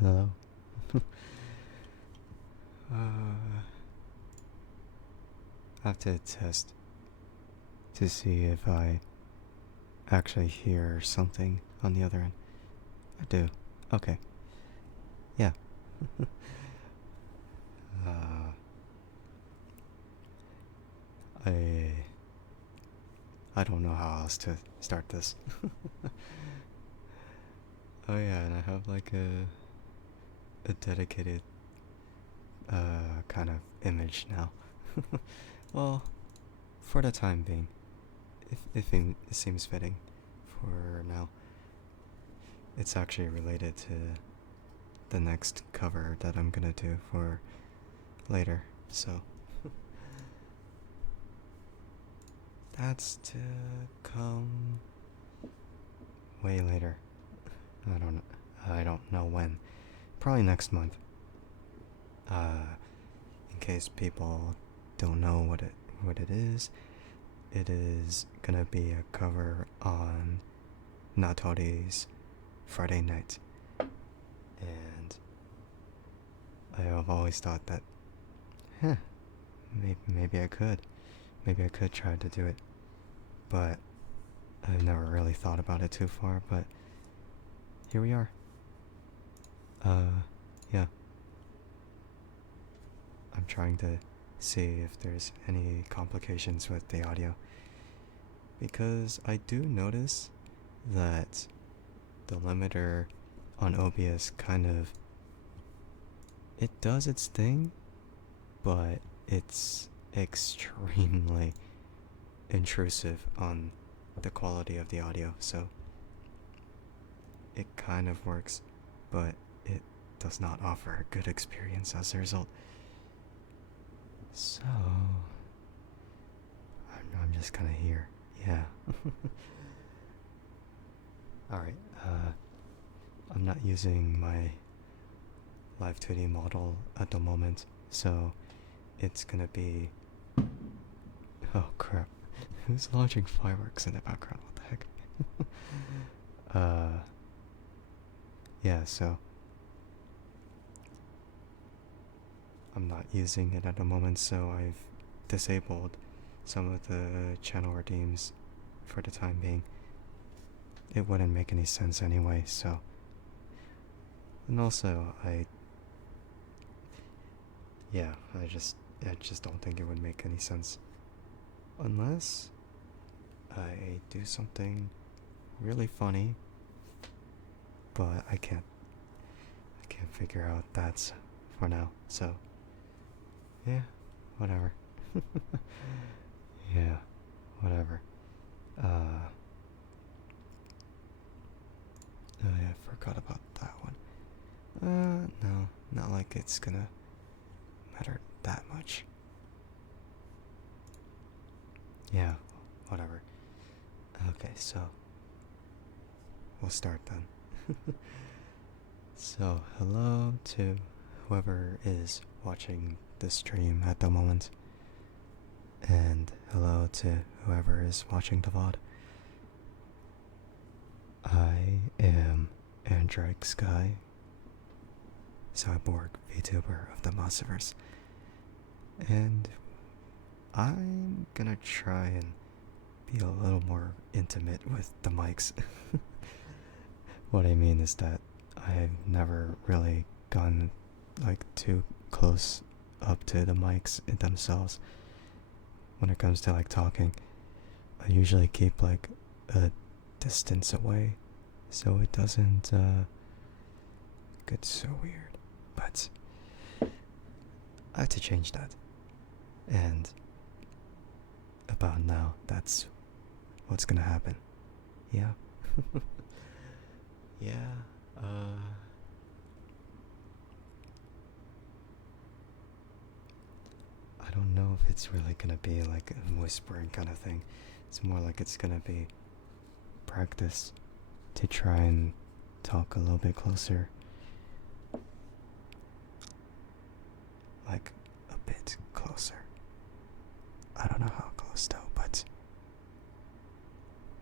Hello? I have to test to see if I actually hear something on the other end. I do. Okay. Yeah. uh, I I don't know how else to start this. Oh yeah, and I have like a dedicated kind of image now. Well, for the time being, if it seems fitting for now. It's actually related to the next cover that I'm gonna do for later, so that's to come way later. I don't know when. Probably next month. In case people don't know what it is gonna be a cover on Natori's Friday Night. And I have always thought that, huh, maybe I could. Maybe I could try to do it. But I've never really thought about it too far, but here we are. Yeah. I'm trying to see if there's any complications with the audio. Because I do notice that the limiter on OBS kind of, it does its thing, but it's extremely intrusive on the quality of the audio, so it kind of works, but it does not offer a good experience as a result. So I'm just kind of here. Yeah. Alright, I'm not using my live 2D model at the moment, so it's gonna be... Oh crap. Who's launching fireworks in the background? What the heck? Yeah, so I'm not using it at the moment, so I've disabled some of the channel redeems for the time being. It wouldn't make any sense anyway, so... And also, I just don't think it would make any sense. Unless I do something really funny, but I can't figure out that for now, so... Yeah, whatever. Yeah, whatever. Oh yeah, I forgot about that one. No, not like it's gonna matter that much. Yeah, whatever. Okay, so we'll start then. So, hello to whoever is watching the stream at the moment, and hello to whoever is watching the VOD. I am Andrike Sky, cyborg VTuber of the Mossiverse, and I'm gonna try and be a little more intimate with the mics. What I mean is that I've never really gone like too close up to the mics themselves when it comes to like talking. I usually keep like a distance away so it doesn't get so weird. But I have to change that. And about now, that's what's gonna happen. Yeah. Yeah, I don't know if it's really gonna be like a whispering kind of thing. It's more like it's gonna be practice to try and talk a little bit closer. Like, a bit closer. I don't know how close though, but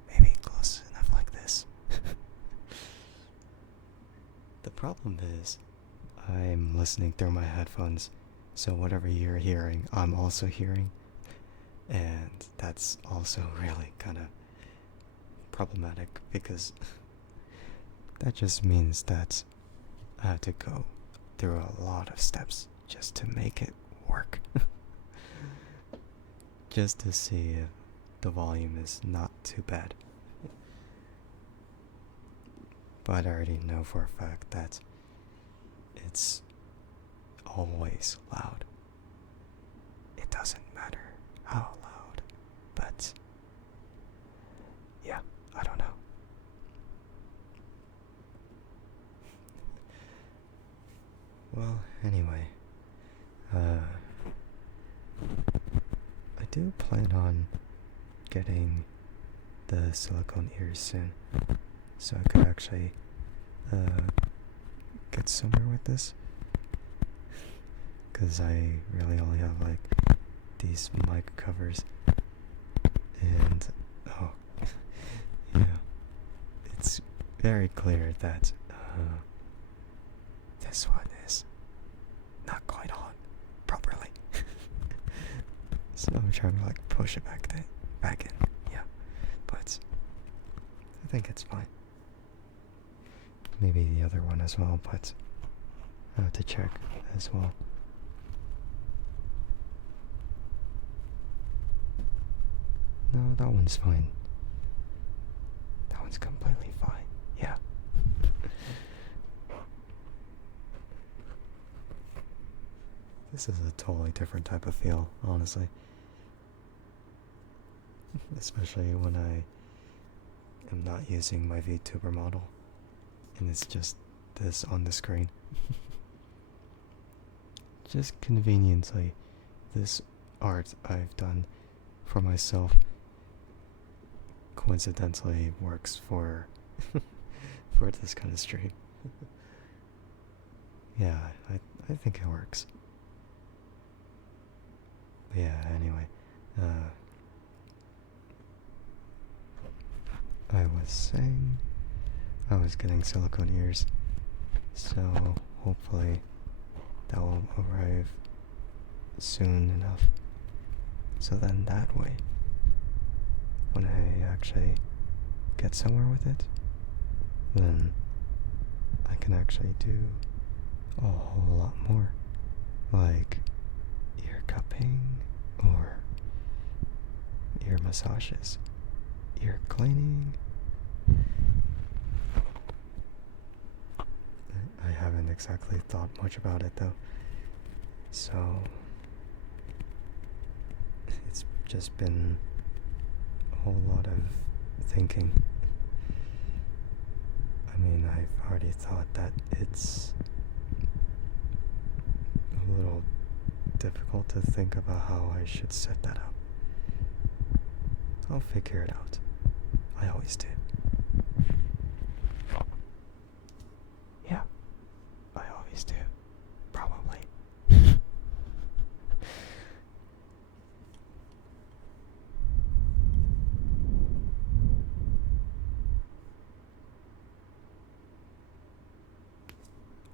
maybe close enough like this. The problem is, I'm listening through my headphones, so whatever you're hearing, I'm also hearing, and that's also really kind of problematic because that just means that I have to go through a lot of steps just to make it work. Just to see if the volume is not too bad. But I already know for a fact that it's always loud. It doesn't matter how loud, but yeah, I don't know. Well, anyway, I do plan on getting the silicone ears soon, so I could actually get somewhere with this, because I really only have like these mic covers, and oh yeah, it's very clear that this one is not quite on properly. So I'm trying to like push it back in, yeah, but I think it's fine. Maybe the other one as well, but I have to check as well. No, that one's fine. That one's completely fine, yeah. This is a totally different type of feel, honestly. Especially when I am not using my VTuber model and it's just this on the screen. Just conveniently, this art I've done for myself coincidentally works for for this kind of stream. Yeah, I think it works. But yeah, anyway, I was saying I was getting silicone ears, so hopefully that will arrive soon enough, so then that way, when I actually get somewhere with it, then I can actually do a whole lot more, like ear cupping, or ear massages, ear cleaning. I haven't exactly thought much about it though, so it's just been a whole lot of thinking. I mean, I've already thought that it's a little difficult to think about how I should set that up. I'll figure it out. I always do. Yeah, I always do. Probably.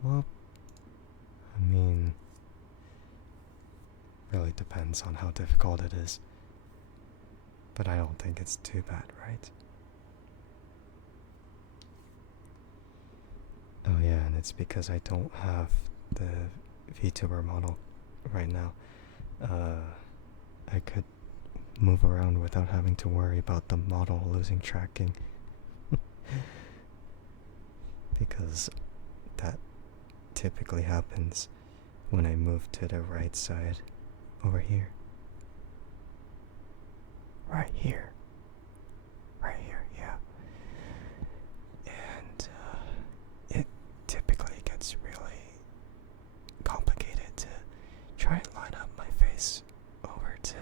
Well, I mean, really depends on how difficult it is. But I don't think it's too bad, right? Oh yeah, and it's because I don't have the VTuber model right now. I could move around without having to worry about the model losing tracking. Because that typically happens when I move to the right side over here. Right here. Right here, yeah. And it typically gets really complicated to try and line up my face over to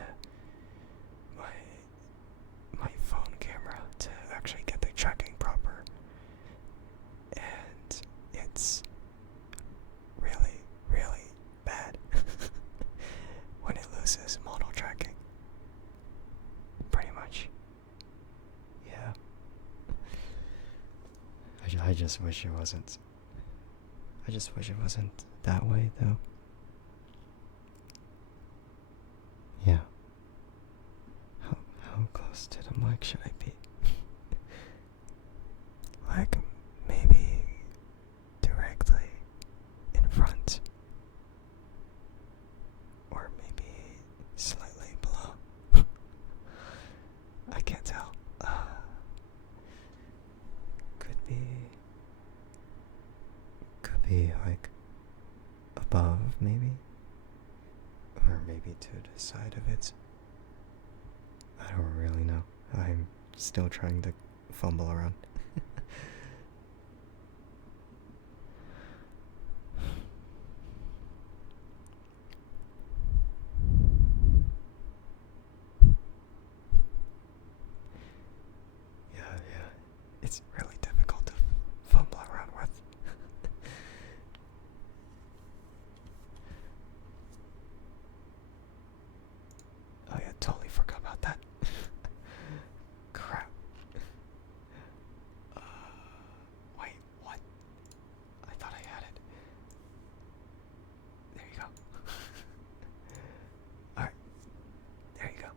my phone camera to actually get the tracking proper. And it's really, really bad when it loses model tracking. Pretty much. Yeah. I just wish it wasn't. I just wish it wasn't that way, though. Yeah. How close to the mic should I be? Like, maybe directly in front. Or maybe slightly below. I can't tell. Could be like above, maybe? Or maybe to the side of it. I don't really know. I'm still trying to fumble around. Yeah. It's really difficult to fumble around with. Oh yeah, totally forgot about that. Crap. Wait, what? I thought I had it. There you go. Alright, there you go.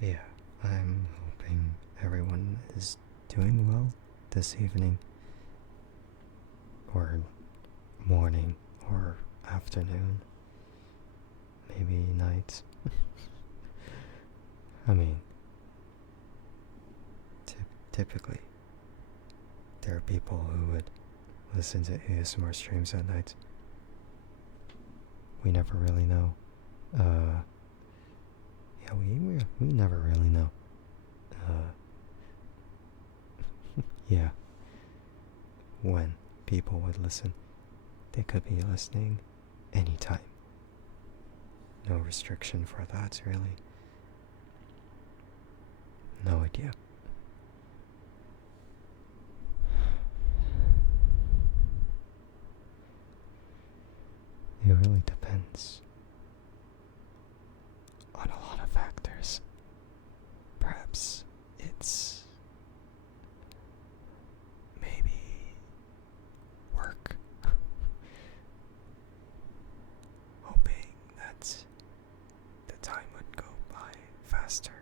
But yeah, I'm hoping everyone is doing well this evening, or morning, or afternoon, maybe night. I mean, typically, there are people who would listen to ASMR streams at night. We never really know. Yeah, we never really know. Yeah, when people would listen, they could be listening anytime. No restriction for that, really. No idea. It really depends on a lot of factors. Perhaps it's maybe work. Hoping that the time would go by faster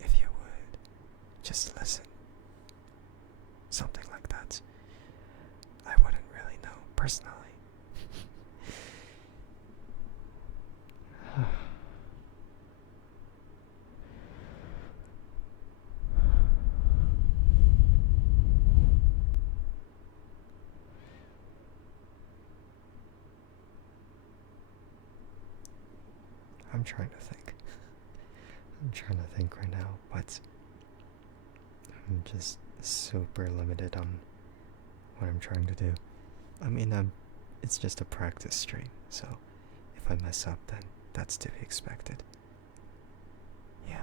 if you would just listen. Something like that. I wouldn't really know personally. I'm trying to think. I'm trying to think right now, but I'm just super limited on what I'm trying to do. I mean, it's just a practice stream, so if I mess up, then that's to be expected. Yeah.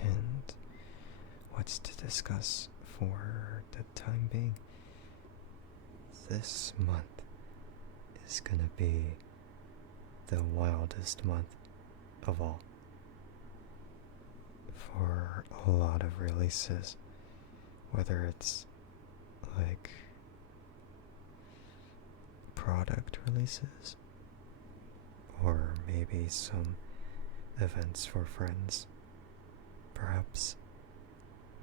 And what's to discuss for the time being? This month is gonna be the wildest month of all for a lot of releases, whether it's like product releases or maybe some events for friends, perhaps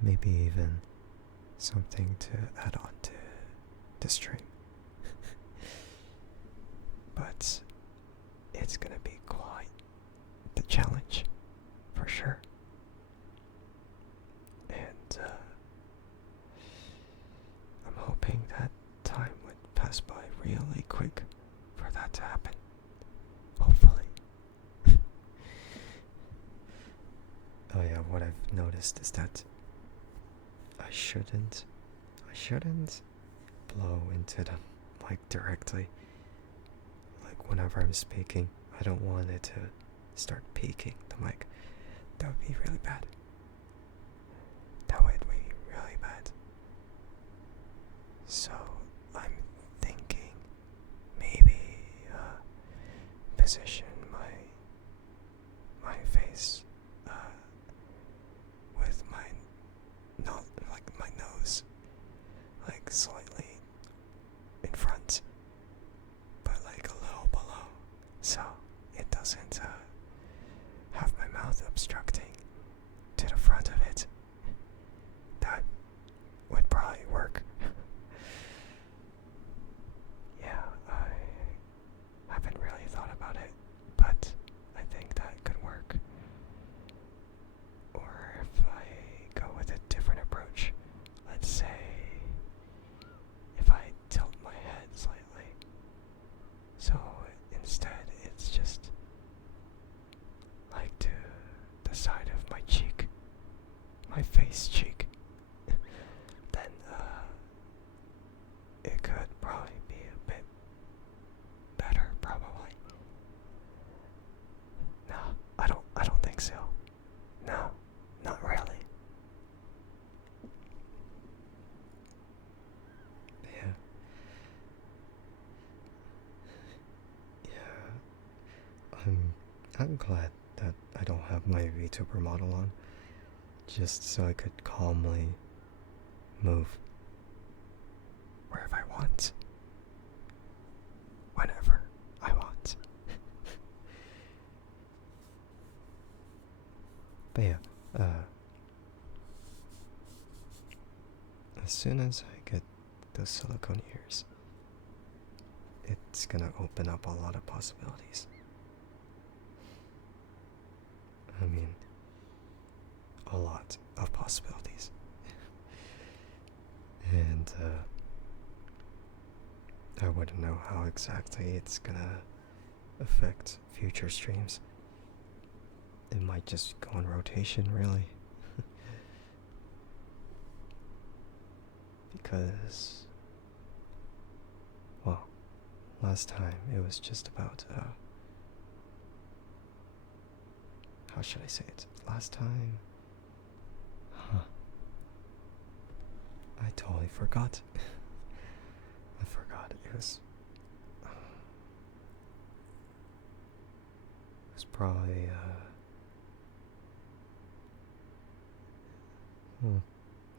maybe even something to add on to the stream. But it's gonna be quite the challenge, for sure. And I'm hoping that time would pass by really quick for that to happen. Hopefully. noticed is that I shouldn't blow into the mic directly. Like whenever I'm speaking, I don't want it to start peaking the mic. That would be really bad. That would be really bad. So I'm thinking maybe position my face with my my nose like slightly in front, but like a little below, so it doesn't have my mouth obstructing to the front of it. That would probably work. Yeah, I haven't really thought about it, but I think that could work. Or if I go with a different approach, let's say if I tilt my head slightly, so instead it's just like to the side of my cheek, my face cheek, then it could probably be a bit better, probably. No, I don't think so. No, not really. Yeah. Yeah. I'm glad that I don't have my VTuber model on, just so I could calmly move wherever I want, whenever I want. But yeah, as soon as I get those silicone ears, it's gonna open up a lot of possibilities. I mean, a lot of possibilities. And I wouldn't know how exactly it's gonna affect future streams. It might just go in rotation, really. Because, well, last time it was just about, how should I say it? Last time? Huh. I totally forgot. I forgot. It was probably,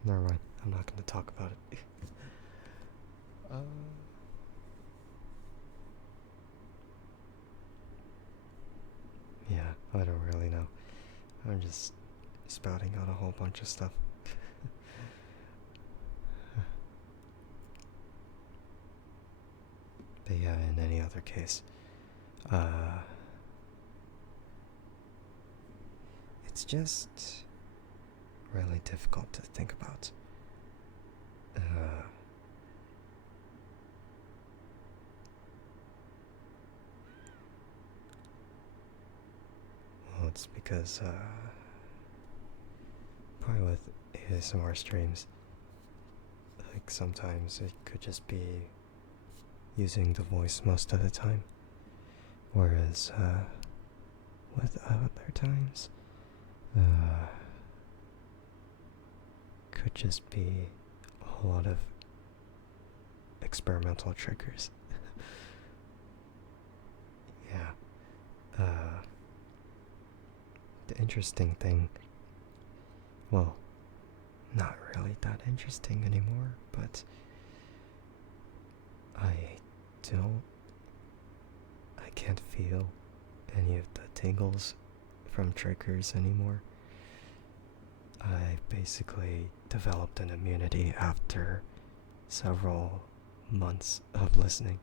never mind. I'm not gonna talk about it. Yeah, I don't really know. I'm just spouting out a whole bunch of stuff. But yeah, in any other case, it's just really difficult to think about. Well, it's because, probably with ASMR streams, like sometimes it could just be using the voice most of the time, whereas, with other times, could just be a whole lot of experimental triggers. Yeah. The interesting thing, well, not really that interesting anymore, but I can't feel any of the tingles from triggers anymore. I basically developed an immunity after several months of listening.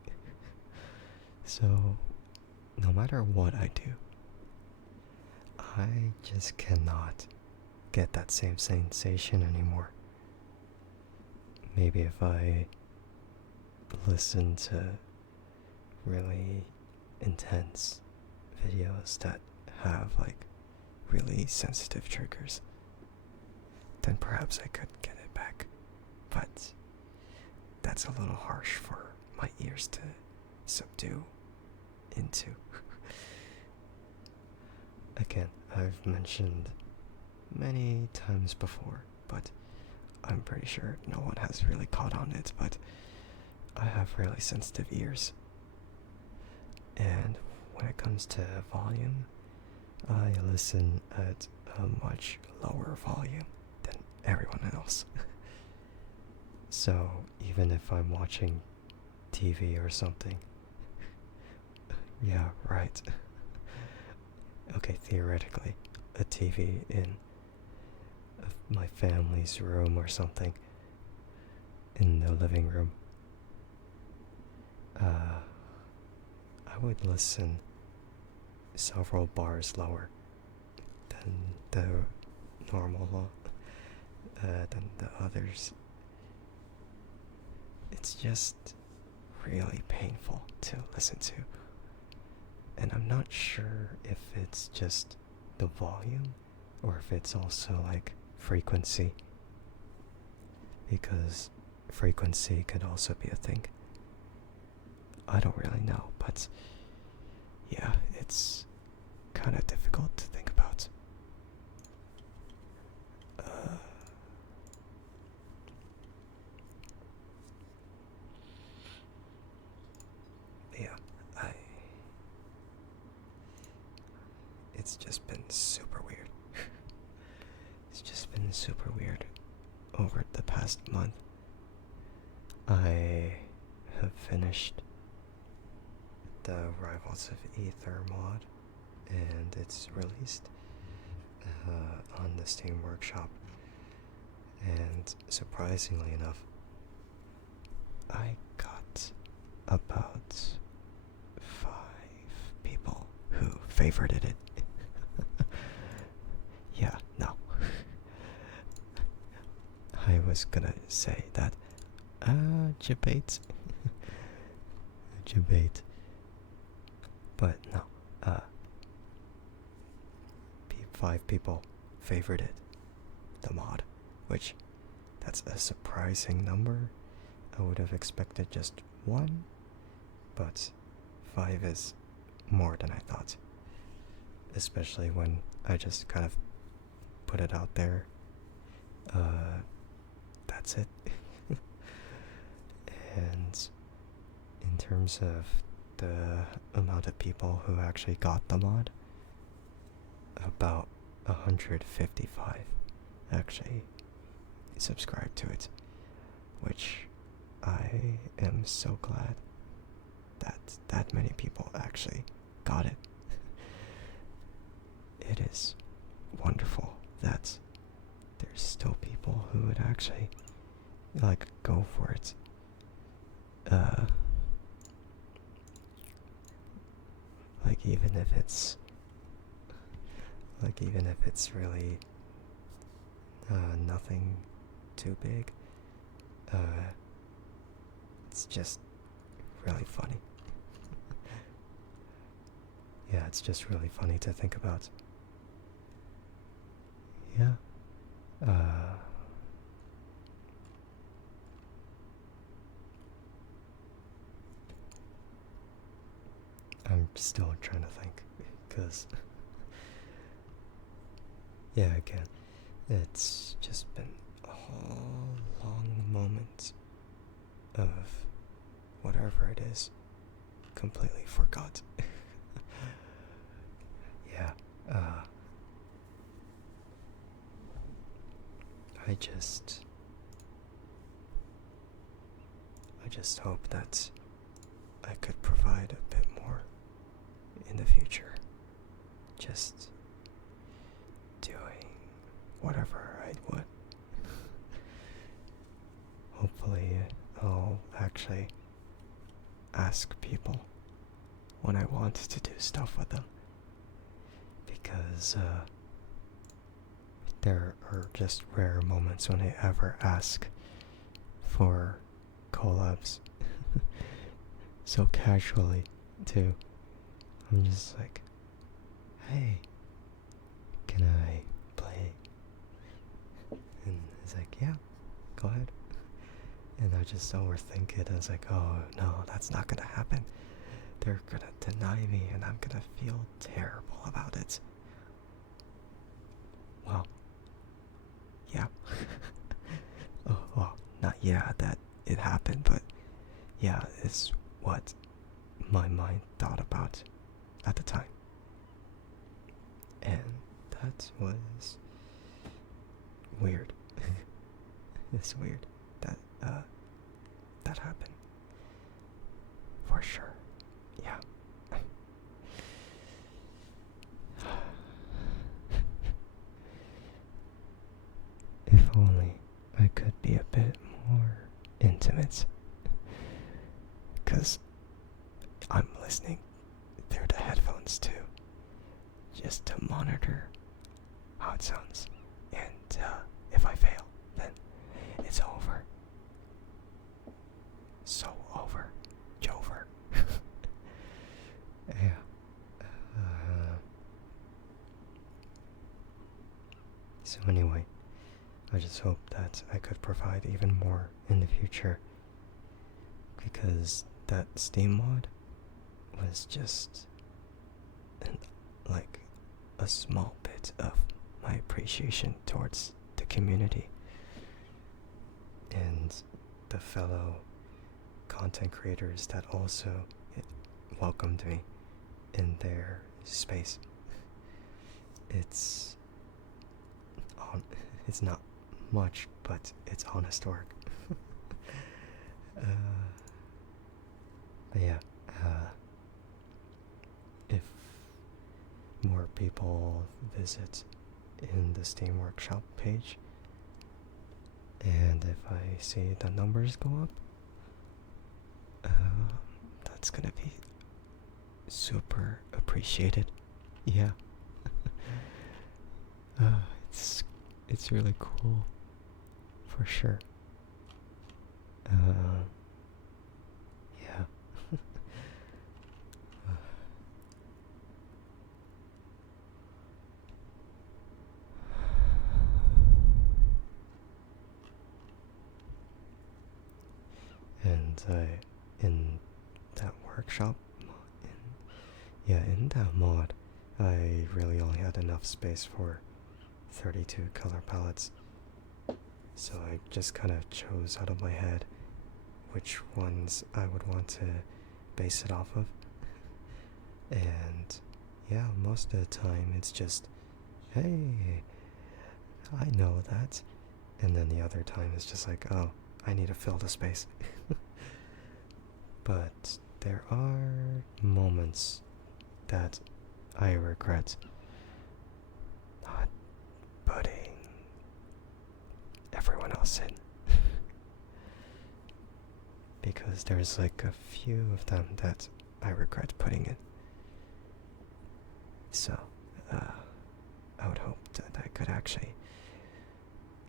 So, no matter what I do, I just cannot get that same sensation anymore. Maybe if I listen to really intense videos that have like really sensitive triggers, then perhaps I could get it back. But that's a little harsh for my ears to subdue into. Again, I've mentioned many times before, but I'm pretty sure no one has really caught on it, but I have really sensitive ears. And when it comes to volume, I listen at a much lower volume than everyone else. So even if I'm watching TV or something, yeah, right. Okay, theoretically, a TV in my family's room or something, in the living room, I would listen several bars lower than the normal, than the others. It's just really painful to listen to. And I'm not sure if it's just the volume or if it's also like frequency, because frequency could also be a thing. I don't really know, but yeah, it's kind of difficult to think about. Yeah, it's just been super weird. It's just been super weird over the past month. I have finished the Rivals of Aether mod, and it's released on the Steam Workshop. And surprisingly enough, I got about 5 people who favorited it. Yeah, no. I was gonna say that, debate. Debate. But no, 5 people favorited the mod, which that's a surprising number. I would have expected just 1, but 5 is more than I thought. Especially when I just kind of put it out there. That's it. And in terms of the amount of people who actually got the mod, about 155 actually subscribed to it, which I am so glad that many people actually got it. It is wonderful that there's still people who would actually like go for it. Even if it's really nothing too big, it's just really funny. Yeah, it's just really funny to think about. Yeah. I'm still trying to think, because yeah, again, it's just been a whole long moment of whatever it is, completely forgot. Yeah, I just hope that I could provide a bit more in the future. Just doing whatever I would. Hopefully I'll actually ask people when I want to do stuff with them, because there are just rare moments when I ever ask for collabs so casually too. I'm just like, hey, can I play? And yeah, go ahead. And I just overthink it. I was like, oh no, that's not gonna happen. They're gonna deny me and I'm gonna feel terrible about it. Well, yeah. Oh, well, not yeah that it happened, but yeah, it's what my mind thought about at the time. And that was weird. It's weird that that happened. For sure. Yeah. If only I could be a bit more intimate. Because I'm listening through the headphones too. Just to monitor how it sounds. And if I fail, then it's over. So over. Jover. Yeah. So anyway, I just hope that I could provide even more in the future, because that Steam mod was just like a small bit of my appreciation towards the community and the fellow content creators that also welcomed me in their space. It's not much, but it's honest work. But yeah, if more people visit in the Steam Workshop page, and if I see the numbers go up, that's gonna be super appreciated. Yeah. It's really cool, for sure. Yeah. And in that workshop, in that mod, I really only had enough space for 32 color palettes, so I just kind of chose out of my head which ones I would want to base it off of. And yeah, most of the time it's just, hey, I know that. And then the other time it's just like, oh, I need to fill the space. But there are moments that I regret not putting everyone else in. Because there's like a few of them that I regret putting in. So, I would hope that I could actually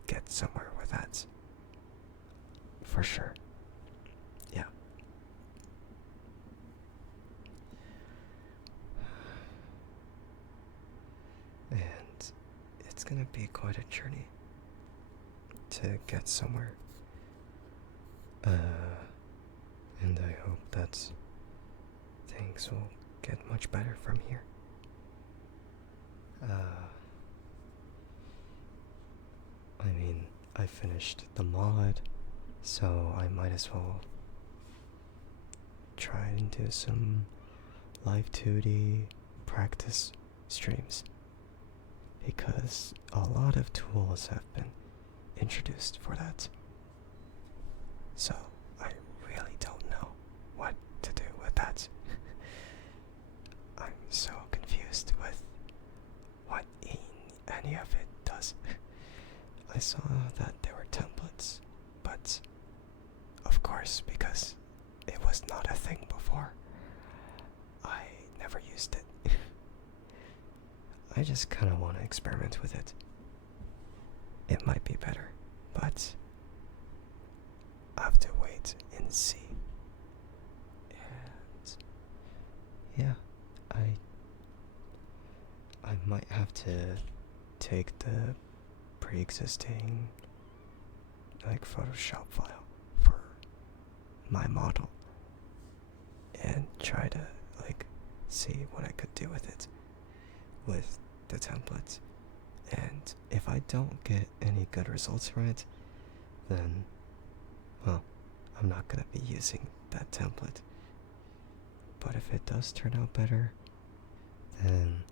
get somewhere with that. For sure. Yeah. And it's gonna be quite a journey to get somewhere. And I hope that things will get much better from here. I mean, I finished the mod, so I might as well try and do some live 2D practice streams, because a lot of tools have been introduced for that. So I really don't know what to do with that. I'm so confused with what any of it does. I saw that there were templates, but of course, because it was not a thing before, I never used it. I just kind of want to experiment with it. It might be better, but I have to wait and see. And yeah, I might have to take the pre-existing like Photoshop file for my model and try to like see what I could do with it with the template. And if I don't get any good results from it, then, well, I'm not gonna be using that template. But if it does turn out better, then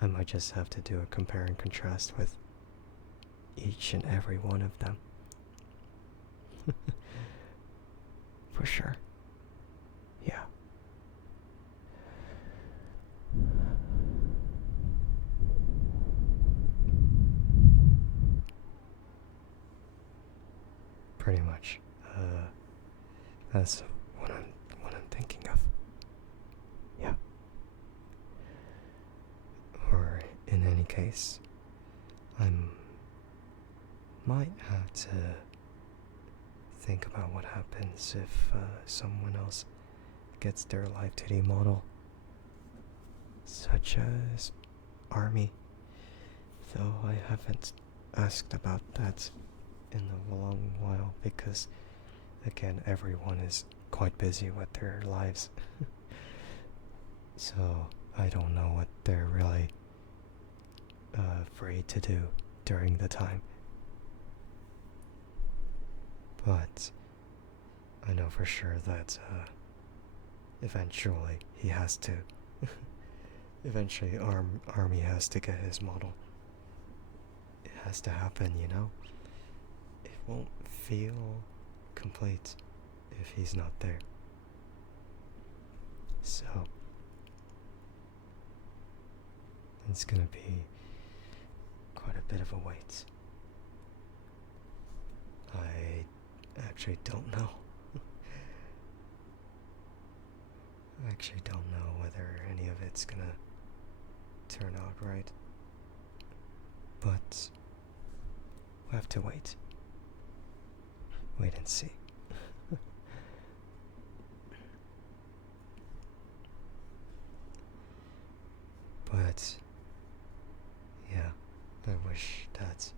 I might just have to do a compare and contrast with each and every one of them. For sure. Yeah. Pretty much. That's what I'm thinking of. Yeah. Or in any case, I might have to think about what happens if someone else gets their live 2D model, such as Army. Though I haven't asked about that in a long while because, again, everyone is quite busy with their lives. So I don't know what they're really free to do during the time. But I know for sure that eventually he has to. Eventually, Army has to get his model. It has to happen, you know? It won't feel complete if he's not there. So, it's gonna be quite a bit of a wait. I actually don't know. I actually don't know whether any of it's gonna turn out right. But we'll have to wait. Wait and see. But yeah, I wish that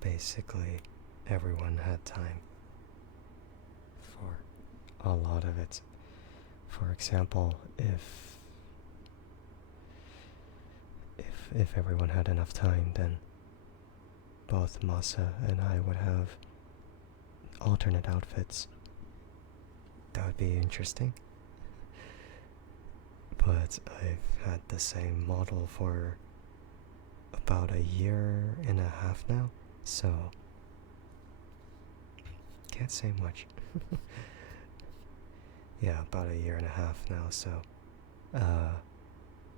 basically everyone had time for a lot of it. For example, if everyone had enough time, then both Masa and I would have alternate outfits. That would be interesting. But I've had the same model for about a year and a half now, so can't say much. Yeah, about a year and a half now, so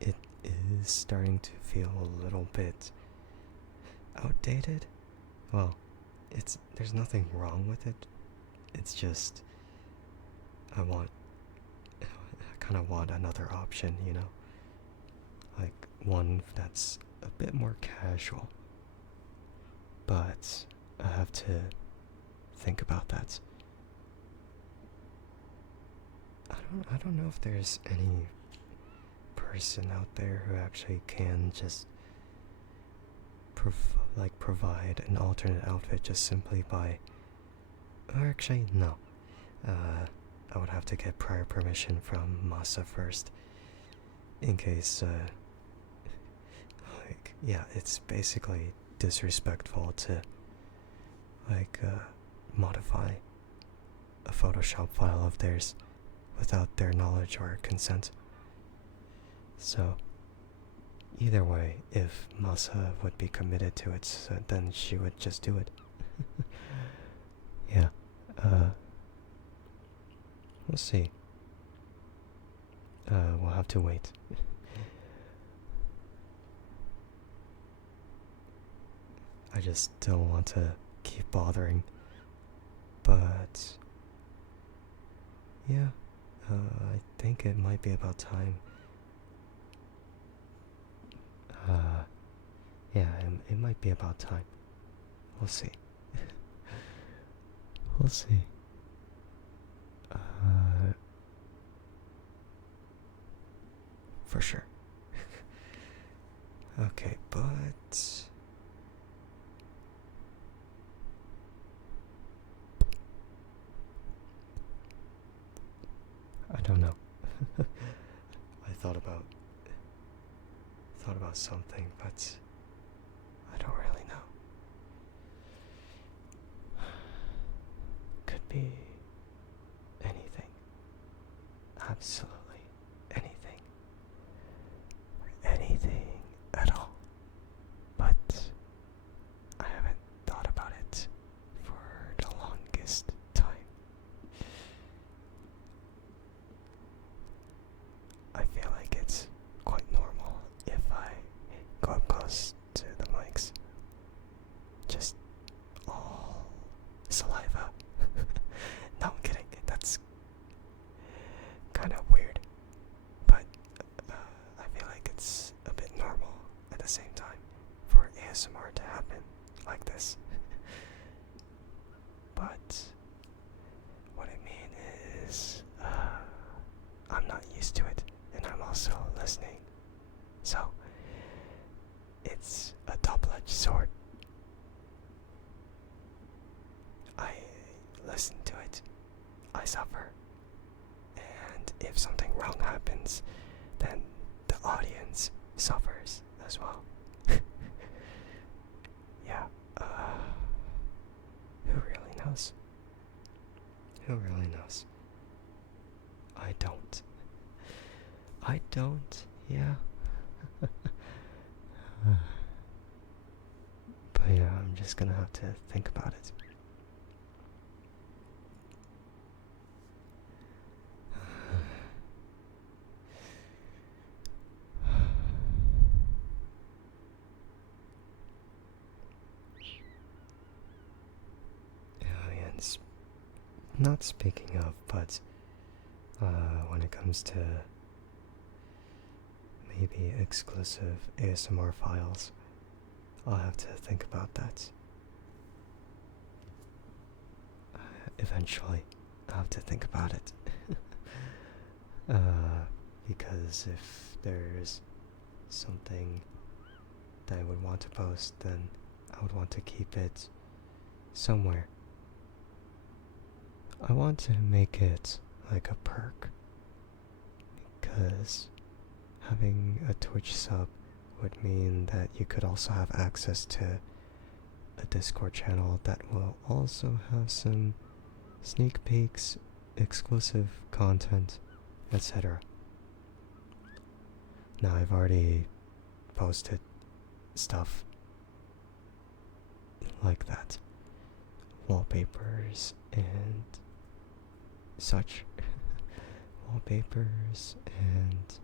it is starting to feel a little bit outdated. Well, there's nothing wrong with it. It's just I kind of want another option, you know? Like one that's a bit more casual. But I have to think about that. I don't know if there's any person out there who actually can just provide an alternate outfit just simply by. Or actually, no. I would have to get prior permission from Masa first, in case. Yeah, it's basically disrespectful to modify a Photoshop file of theirs without their knowledge or consent. So, either way, if Masa would be committed to it, then she would just do it. Yeah, we'll see. We'll have to wait. I just don't want to keep bothering. But yeah, I think it might be about time. Yeah, it might be about time. We'll see. We'll see. For sure. Okay, but thought about something, but I don't really know. Could be anything. Absolutely anything. Anything at all. But I haven't thought about it for the longest time. I feel like it's quite normal if I go up close to the mics. Just all saliva. No, I'm kidding. That's kind of weird. But I feel like it's a bit normal at the same time for ASMR to happen like this. But what I mean is, I'm not used to it, and I'm also listening. So, it's a double-edged sword. I listen to it, I suffer, and if something wrong happens, then the audience suffers as well. Yeah, who really knows? Who really knows? I don't. I don't, yeah. But yeah, I'm just gonna have to think about it. And not speaking of, but when it comes to maybe exclusive ASMR files, I'll have to think about that. Eventually, I'll have to think about it. Because if there's something that I would want to post, then I would want to keep it somewhere. I want to make it like a perk, because having a Twitch sub would mean that you could also have access to a Discord channel that will also have some sneak peeks, exclusive content, etc. Now, I've already posted stuff like that, wallpapers and such. Wallpapers and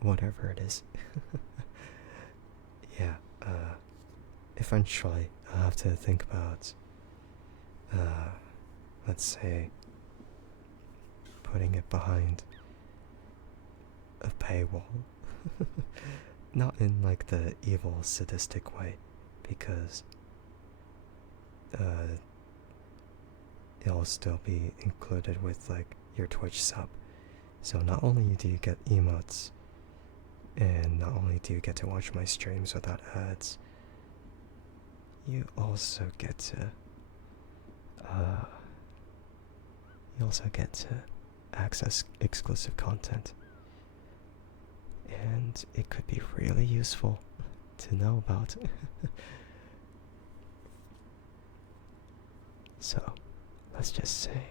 whatever it is. Yeah, eventually I'll have to think about, let's say, putting it behind a paywall. Not in like the evil, sadistic way, because it'll still be included with like your Twitch sub. So not only do you get emotes, and not only do you get to watch my streams without ads, you also get to access exclusive content. And it could be really useful to know about. So, let's just say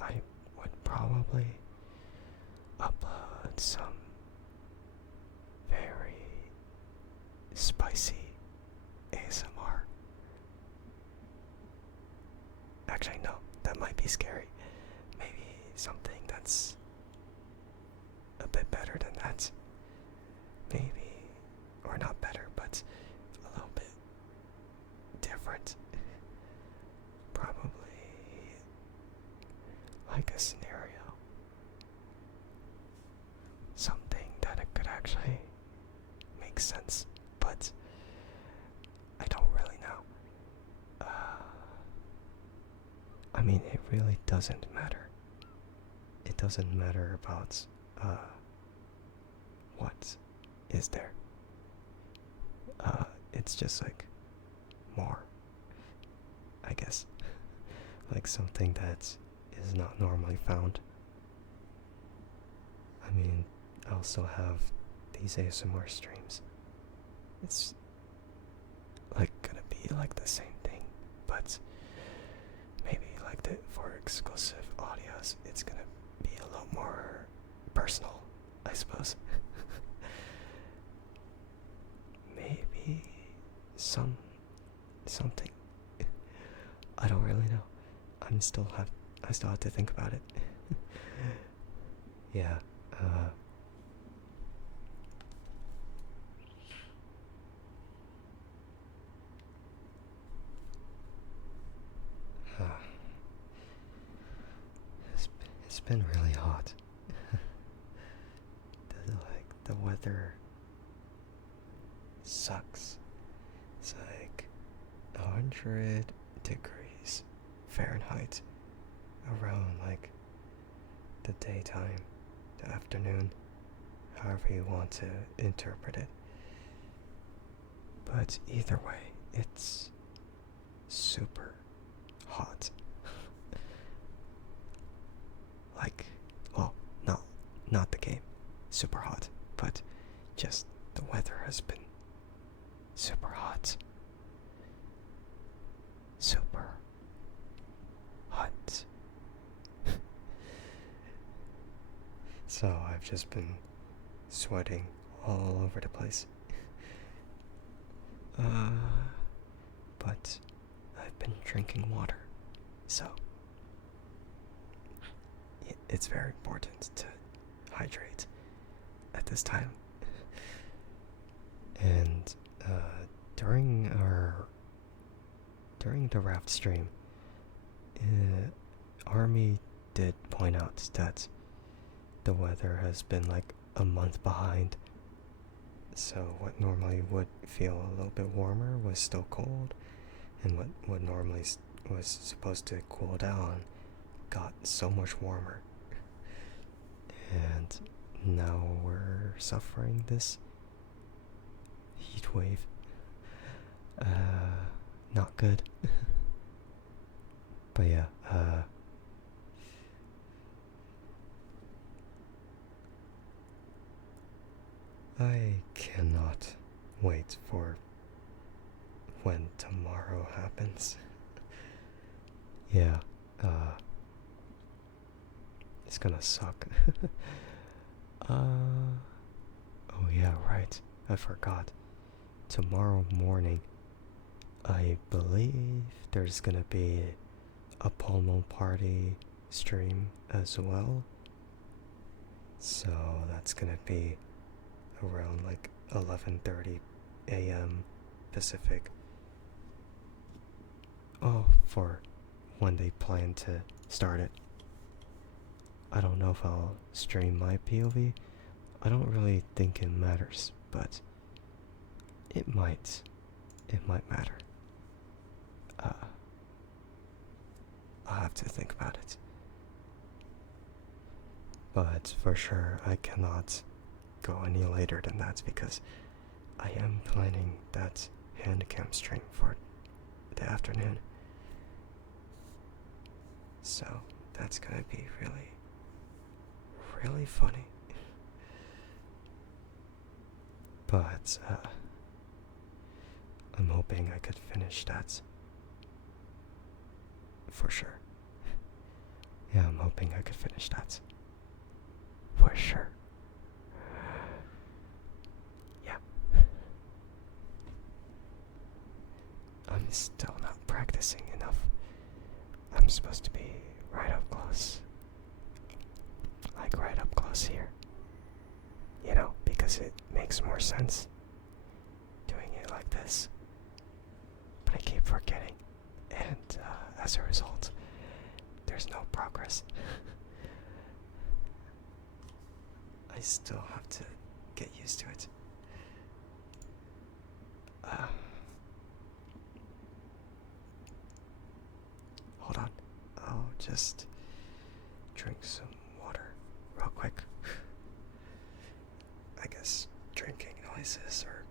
I would probably upload some very spicy ASMR. Actually, no, that might be scary. Maybe something that's a bit better than that. Maybe, or not better, but a little bit different. Probably like a scenario. Something that it could actually make sense, but I don't really know. I mean, it really doesn't matter. It doesn't matter about what is there. It's just like more, I guess. Like something that is not normally found. I also have these ASMR streams. It's like gonna be like the same thing, but maybe like for exclusive audios, it's gonna be a lot more personal, I suppose. Maybe something. I don't really know. I still have to think about it. Yeah. Uh, it's been really hot. The weather sucks. It's like 100 degrees Fahrenheit around like the daytime, the afternoon, however you want to interpret it. But either way, it's super hot. Like, well, not the game, super hot, but just the weather has been super hot. Super hot. So I've just been sweating all over the place. But I've been drinking water, so it's very important to hydrate at this time. And during the raft stream, Army did point out that the weather has been like a month behind. So what normally would feel a little bit warmer was still cold, and what normally was supposed to cool down got so much warmer. And now we're suffering this heat wave. Not good. But yeah, I cannot wait for when tomorrow happens. Yeah, it's gonna suck. Oh yeah, right. I forgot. Tomorrow morning, I believe there's gonna be a Pomo party stream as well. So that's gonna be around like 11:30 a.m. Pacific. Oh, for when they plan to start it. I don't know if I'll stream my POV. I don't really think it matters, but it might matter. I'll have to think about it. But for sure, I cannot go any later than that because I am planning that handcam stream for the afternoon. So that's gonna be really, really funny. But I'm hoping I could finish that for sure. Yeah, I'm hoping I could finish that for sure. Yeah. I'm still not practicing enough. I'm supposed to be right up close. Like right up close here. You know, because it makes more sense doing it like this. But I keep forgetting. And as a result, there's no progress. I still have to get used to it. Hold on. I'll just drink some water real quick. I guess drinking noises are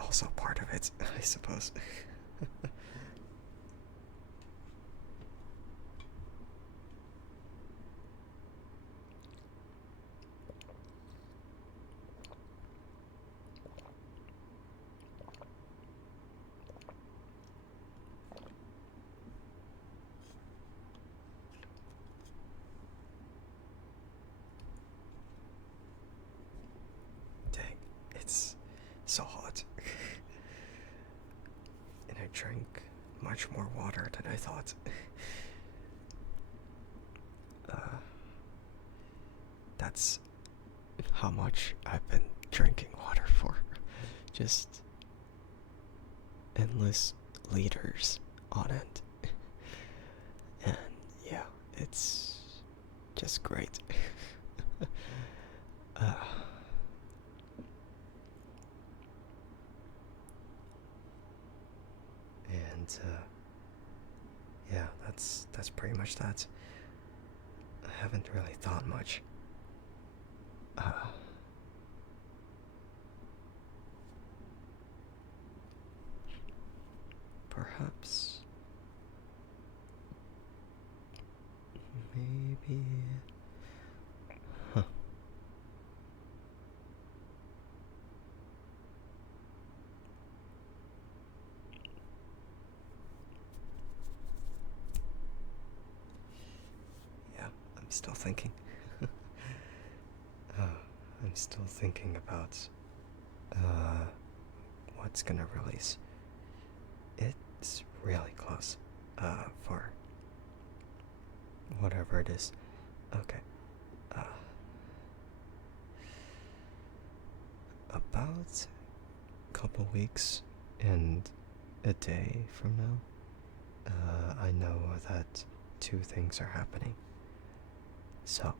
also part of it, I suppose. drank much more water than I thought. uh, that's how much I've been drinking water for. Just endless liters on it. And yeah, it's just great. uh, and yeah, that's pretty much that. I haven't really thought much. Perhaps maybe. Huh. Yeah, I'm still thinking. I'm still thinking about what's gonna release. It's really close for whatever it is. Okay. About a couple weeks and a day from now, I know that two things are happening. So,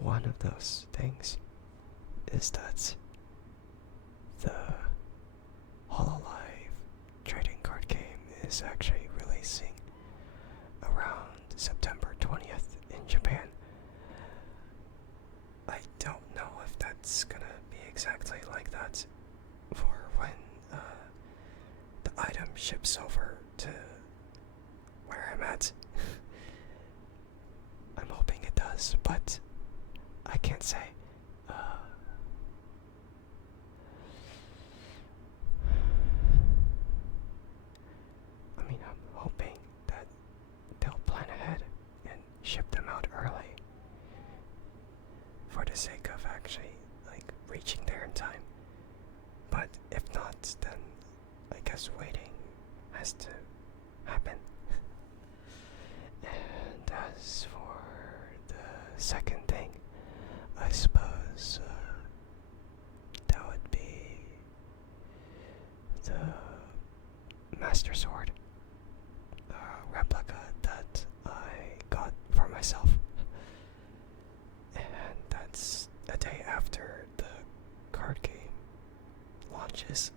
one of those things is that the Hololive trading card game is actually releasing around September 20th in Japan. I don't know if that's gonna be exactly like that for when the item ships over to where I'm at. I'm hoping it does, but I can't say. I mean, I'm hoping that they'll plan ahead and ship them out early for the sake of actually, like, reaching there in time. But if not, then I guess waiting has to happen. And as for the second thing, I suppose that would be the Master Sword replica that I got for myself. And that's a day after the card game launches.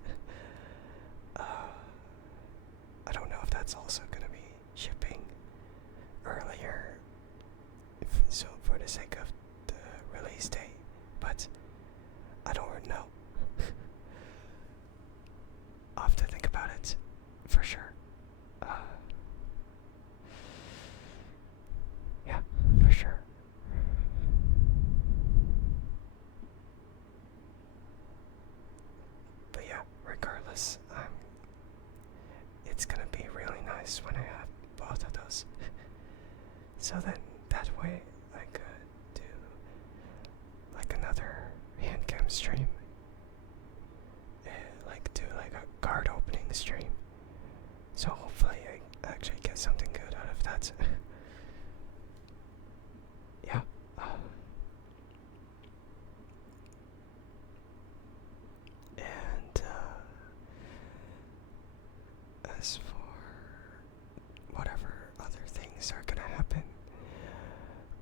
I don't know if that's also going to be shipping earlier, so for the sake of the release date, but I don't know. I'll have to think about it for sure. Yeah, for sure. But yeah, regardless, it's gonna be really nice when I have both of those. So then that way I could do like another handcam stream. Like do like a card opening stream. So hopefully I actually get something good out of that. Yeah. And as for whatever other things are gonna happen,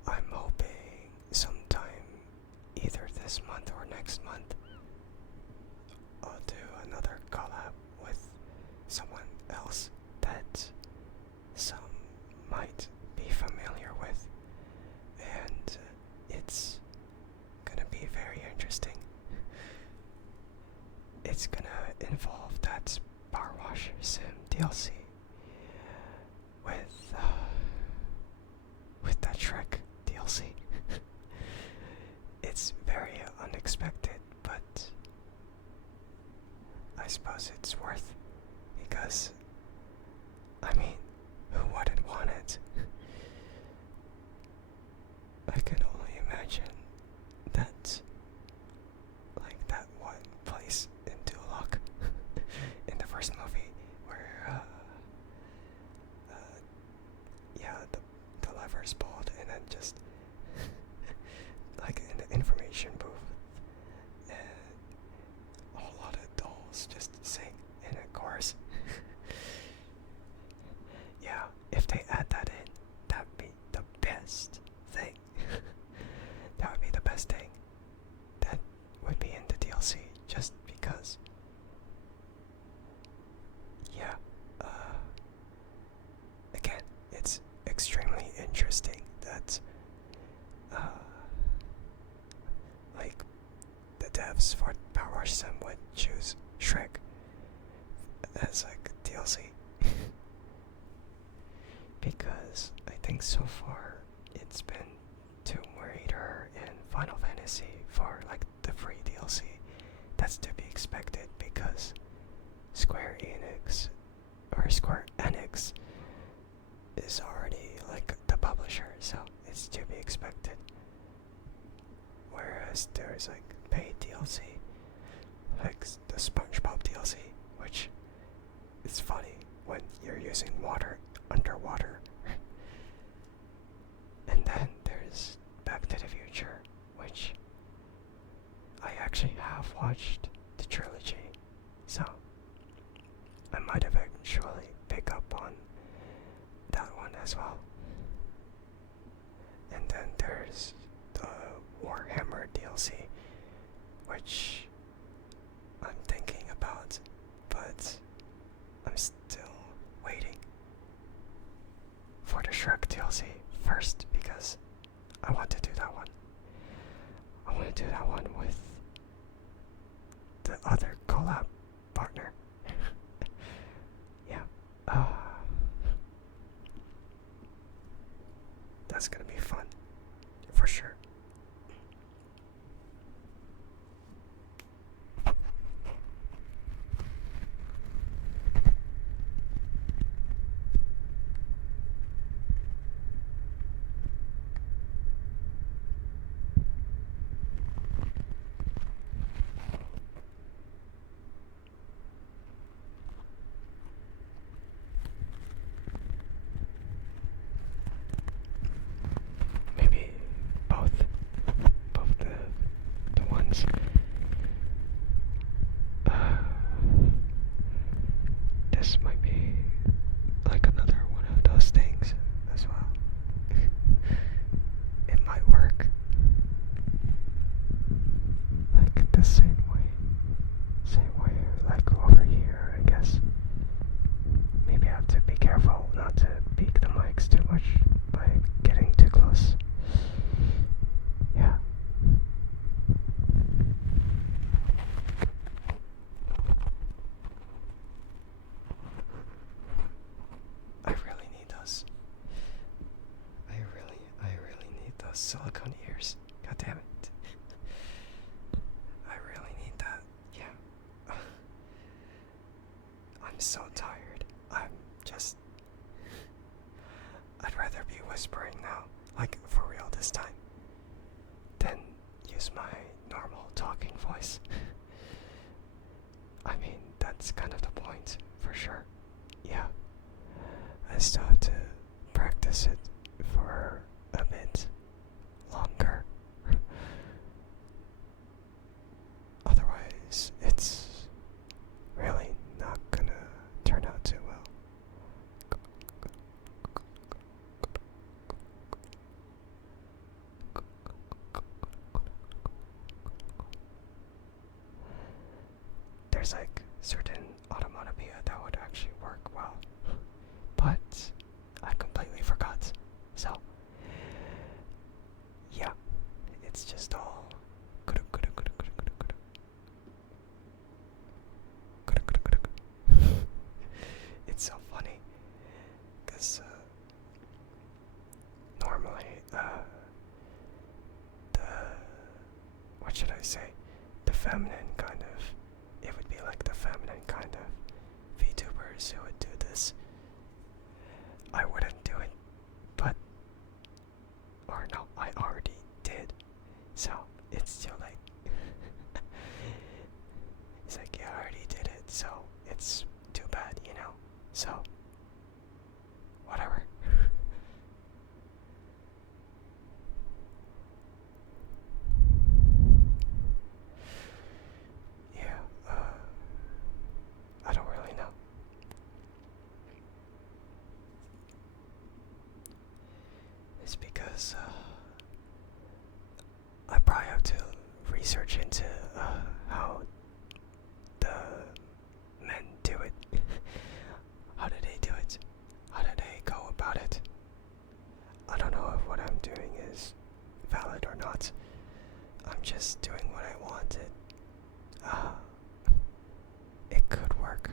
I'm hoping sometime either this month or next month I'll do another collab with someone else that some might be familiar with, and it's gonna be very interesting. It's gonna involve that Power Wash Sim DLC with that Shrek DLC. It's very unexpected, but I suppose it's worth, because I mean, who wouldn't want it? I can only imagine that, like that one place in Duloc in the first movie, as like DLC. Because I think so far it's been Tomb Raider and Final Fantasy for like the free DLC. That's to be expected because Square Enix is already like the publisher, so it's to be expected. Whereas there's like paid DLC, like the SpongeBob DLC, which is funny when you're using water underwater. And then there's Back to the Future, which I actually have watched the trilogy, so I might eventually pick up on that one as well. And then there's the Warhammer DLC, which I'm thinking about, but I'm still waiting for the Shrek DLC first because I want to do that one. I want to do that one with the other collab partner. Yeah. That's gonna be fun for sure. Maybe both the ones. This might be like another one of those things as well. It might work like the same way like over here, I guess. Maybe I have to be careful not to peek the mics too much by getting too close. Yeah. I really need those. I really need those silicone ears. God damn it. I really need that. Yeah. I'm so tired. I'd rather be whispering now, like for real this time, than use my normal talking voice. I mean, that's kind of the point, for sure. Yeah. I still have to practice it for a bit longer. Otherwise, it's really not gonna turn out too well. There's like certain onomatopoeia that would actually work well, but I completely forgot. So, yeah, it's just all it's so funny because normally the what should I say, the feminine kind of, it would be like the feminine kind of VTubers who would do this. I wouldn't do it, but or no, I already did, so it's too late. It's like, yeah, I already did it, so it's too bad, you know. So whatever. Yeah, I don't really know. It's because I probably have to research into how the men do it. How do they do it? How do they go about it? I don't know if what I'm doing is valid or not. I'm just doing what I wanted. It could work.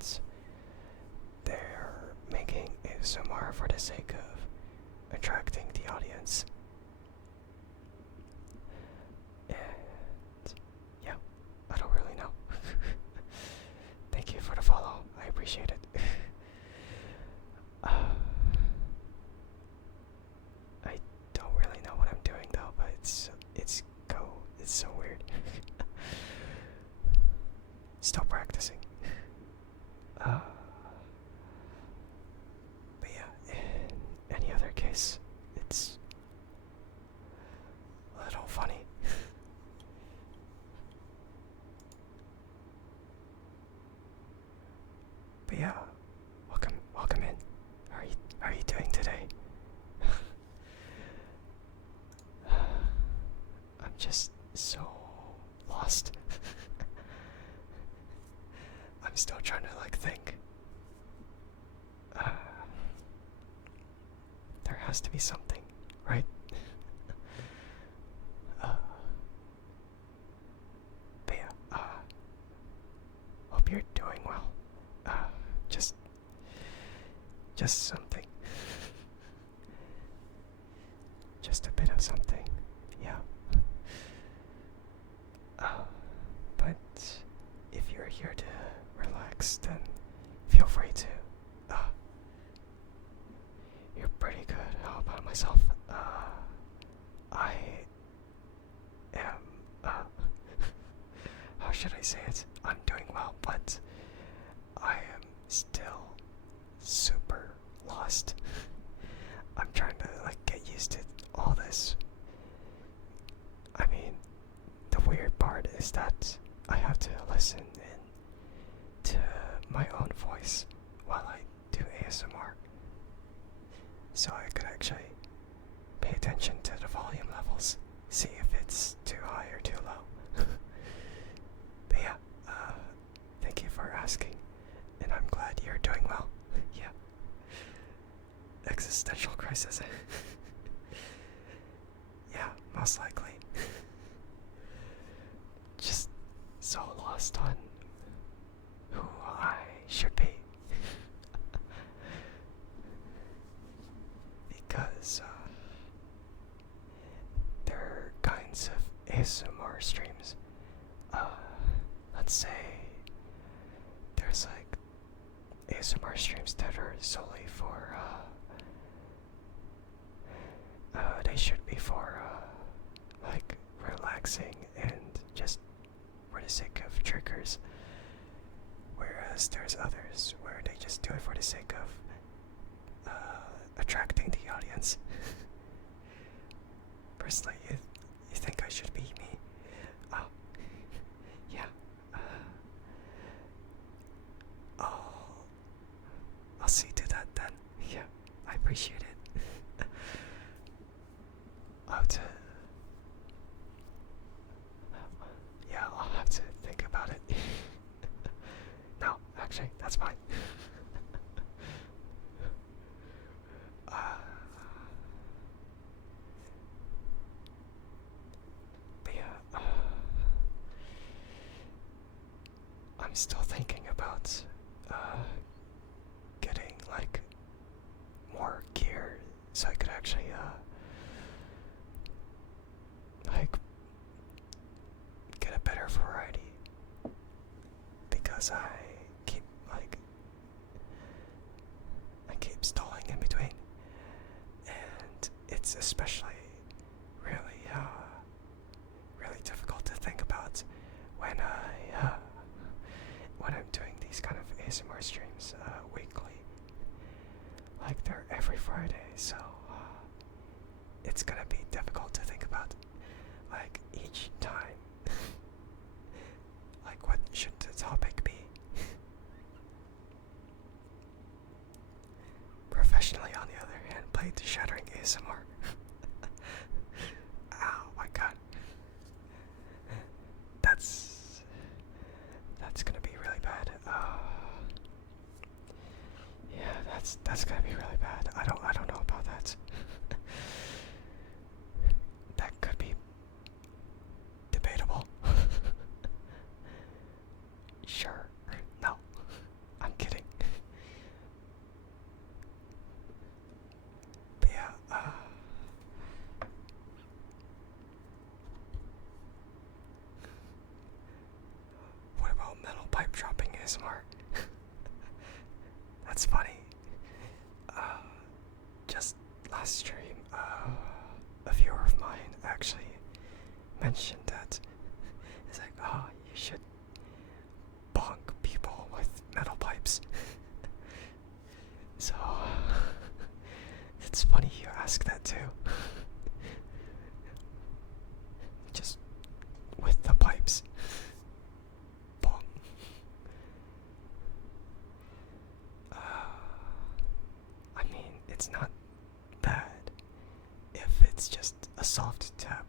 that they're making ASMR for the sake of attracting the audience. And yeah, I don't really know. Thank you for the follow. I appreciate it. I don't really know what I'm doing though, but it's so weird. Still practicing. But yeah, in any other case, it's a little funny. But yeah, welcome in. How are you doing today? I'm just so lost. I'm still trying to think. There has to be something, right? But yeah, hope you're doing well. Just something. Just a bit of something, yeah. But if you're here to relax, then feel free to. You're pretty good. How about myself? I am, how should I say it? I'm doing well, but I am still super lost. I'm trying to get used to all this. I mean, the weird part is that I have to listen in to my own voice while I do ASMR, so I could actually pay attention to the volume levels, see if it's too high or too low. But yeah, thank you for asking, and I'm glad you're doing well. Yeah. Existential crisis. Yeah, most likely. Just so lost on who I should be. Because there are kinds of ASMR streams. Let's say there's ASMR streams that are solely for they should be for relaxing and just for the sake of triggers, whereas there's others where they just do it for the sake of attracting the audience. Personally, you think I should be me? Yeah. I'll see to that then. Yeah, I appreciate it. I'll have to think about it. No, actually, that's fine. But yeah, I'm still thinking about getting more gear so I could actually get a better variety, because I keep stalling in between, and it's especially really difficult to think about when I'm doing these kind of ASMR streams weekly. They're every Friday, so it's gonna be difficult to think about each time. What should the topic be? Professionally, on the other hand, played the shattering ASMR. Oh my god. That's gonna be really bad. Yeah, that's gonna be really bad. I don't know about that. That could be debatable. Sure. No. I'm ASMR. That's funny. Just last stream, a viewer of mine actually mentioned that. It's like, oh, you should bonk people with metal pipes. So, it's funny you ask that too. Just with the pipes. Bonk. I mean, it's not bad if it's just a soft tap,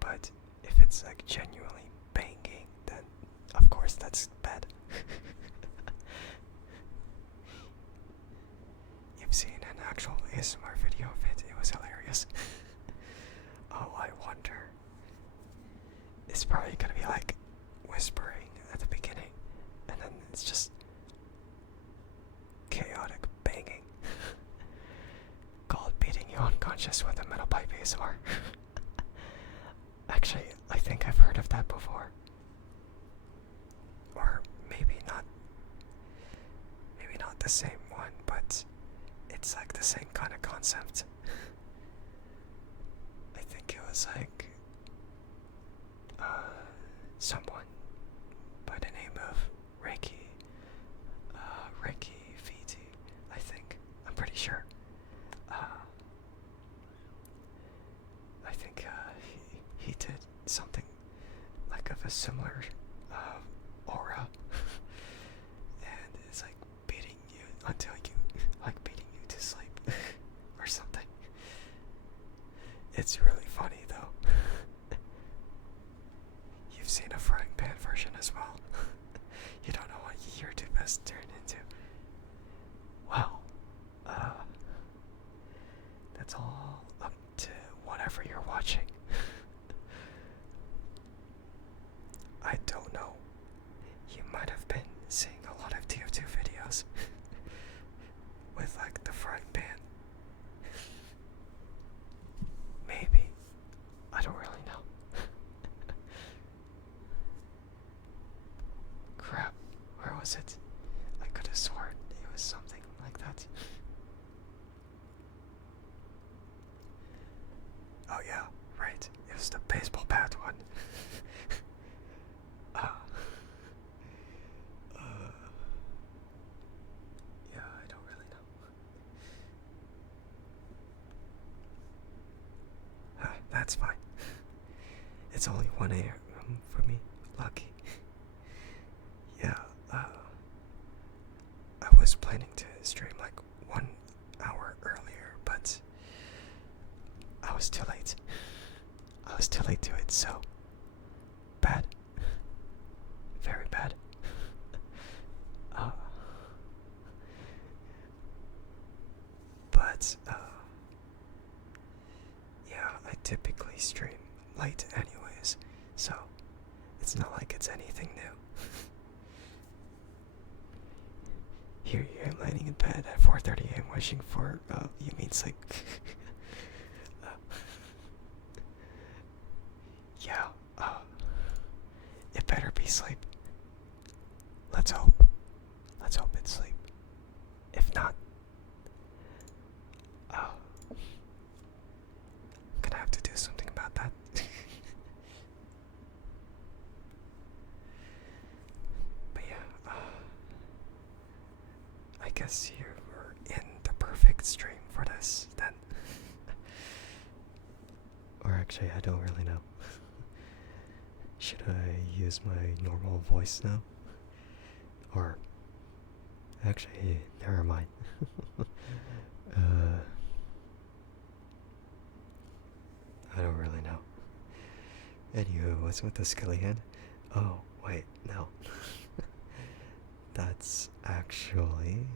but if it's like genuinely banging, then of course that's bad. You've seen an actual ASMR video of it, it was hilarious. Oh, I wonder. It's probably gonna be like whispering at the beginning, and then it's just chaotic banging. Called beating you unconscious with a metal pipe ASMR. Actually, I think I've heard of that before. Or maybe not the same one, but it's like the same kind of concept. I think it was like someone by the name of Reiki VT, I think. I'm pretty sure. I think he did something like of a similar aura, and it's like beating you until you beating you to sleep or something. It's really funny though. You've seen a frying pan version as well. You don't know what your tubes turn into. Well, that's all up to whatever you're watching. I don't know. You might have been seeing a lot of TF2 videos with like the frying pan. Maybe. I don't really know. Crap. Where was it? I could have sworn it was something like that. Oh yeah, right. It was the baseball bat one. Yeah, I don't really know. That's fine. It's only 1 a.m. for me. Lucky. Yeah, I was planning to stream like 1 hour earlier, but I was too late. I was too late to it, so bad. Very bad. But yeah, I typically stream late anyways, so it's not like it's anything new. Here you are laying in bed at 4:30 a.m. wishing for, you mean sleep. Yeah, it better be sleep. Let's hope. Let's hope it's sleep. If not, I'm gonna have to do something about that. But yeah, I guess you were in the perfect stream for this then. Or actually, I don't really know. Should I use my normal voice now? Or actually, never mind. I don't really know. Anywho, what's with the skelly hand? Oh, wait, no. That's actually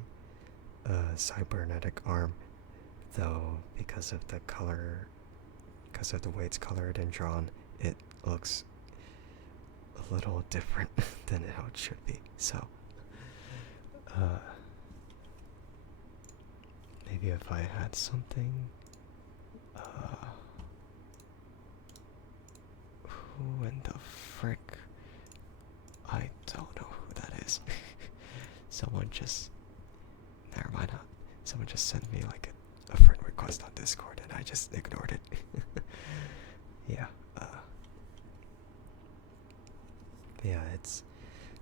a cybernetic arm, though because of the color, because of the way it's colored and drawn, it looks a little different than how it should be. So, maybe if I had something, who in the frick? I don't know who that this. Someone just, never mind. Someone just sent me like a friend request on Discord, and I just ignored it. Yeah. Yeah, it's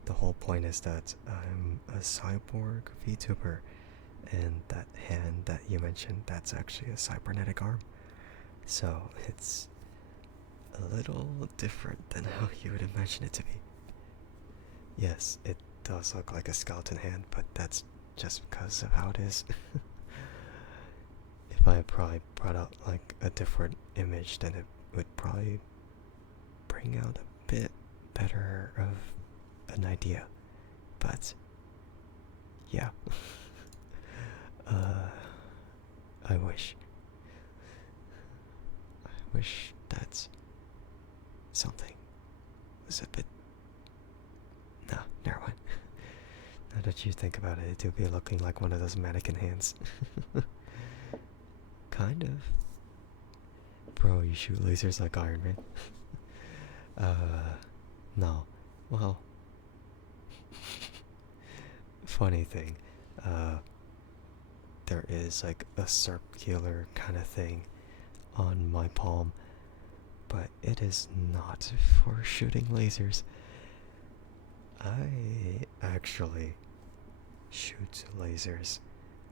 the whole point is that I'm a cyborg VTuber, and that hand that you mentioned, that's actually a cybernetic arm. So it's a little different than how you would imagine it to be. Yes, it does look like a skeleton hand, but that's just because of how it is. If I probably brought out like a different image, then it would probably bring out a bit better of an idea. But yeah, uh, I wish. I wish that something was a bit. Nah, never mind. Now that you think about it, it do be looking like one of those mannequin hands. Kind of. Bro, you shoot lasers like Iron Man. No. Well, funny thing, there is like a circular kind of thing on my palm, but it is not for shooting lasers. I actually shoot lasers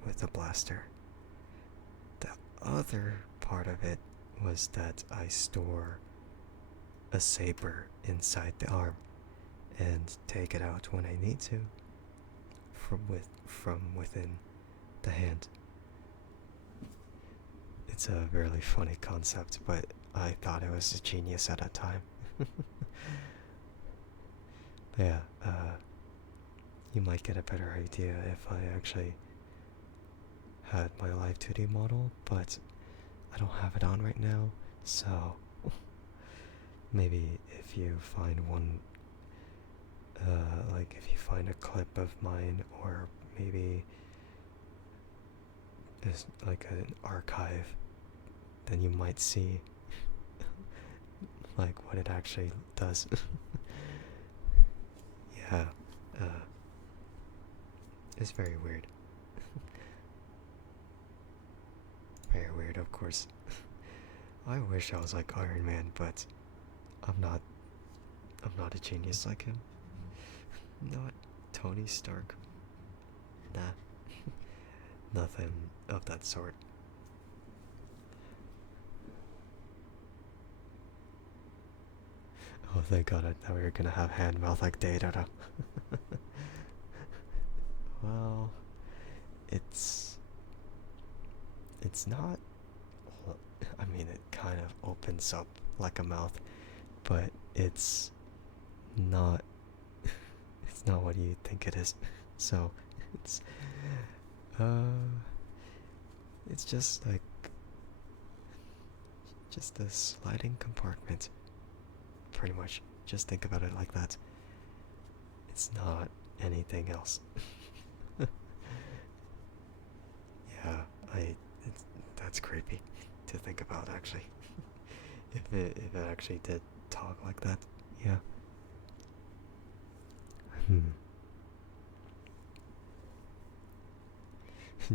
with a blaster. The other part of it was that I store a saber inside the arm and take it out when I need to from within the hand. It's a really funny concept, but I thought it was a genius at a time. Yeah, you might get a better idea if I actually had my live 2D model, but I don't have it on right now, so maybe if you find one, like if you find a clip of mine, or maybe it's like an archive, then you might see like what it actually does. Yeah, it's very weird. Very weird, of course. I wish I was like Iron Man, but I'm not. I'm not a genius like him. Not Tony Stark. Nah. Nothing of that sort. Oh, thank God, I thought we were gonna have hand mouth like Data. Well, it's not. I mean, it kind of opens up like a mouth, but it's not. It's not what you think it is. So it's uh, it's just like just a sliding compartment. Pretty much, just think about it like that. It's not anything else. Yeah, that's creepy to think about actually. If it actually did talk like that, yeah.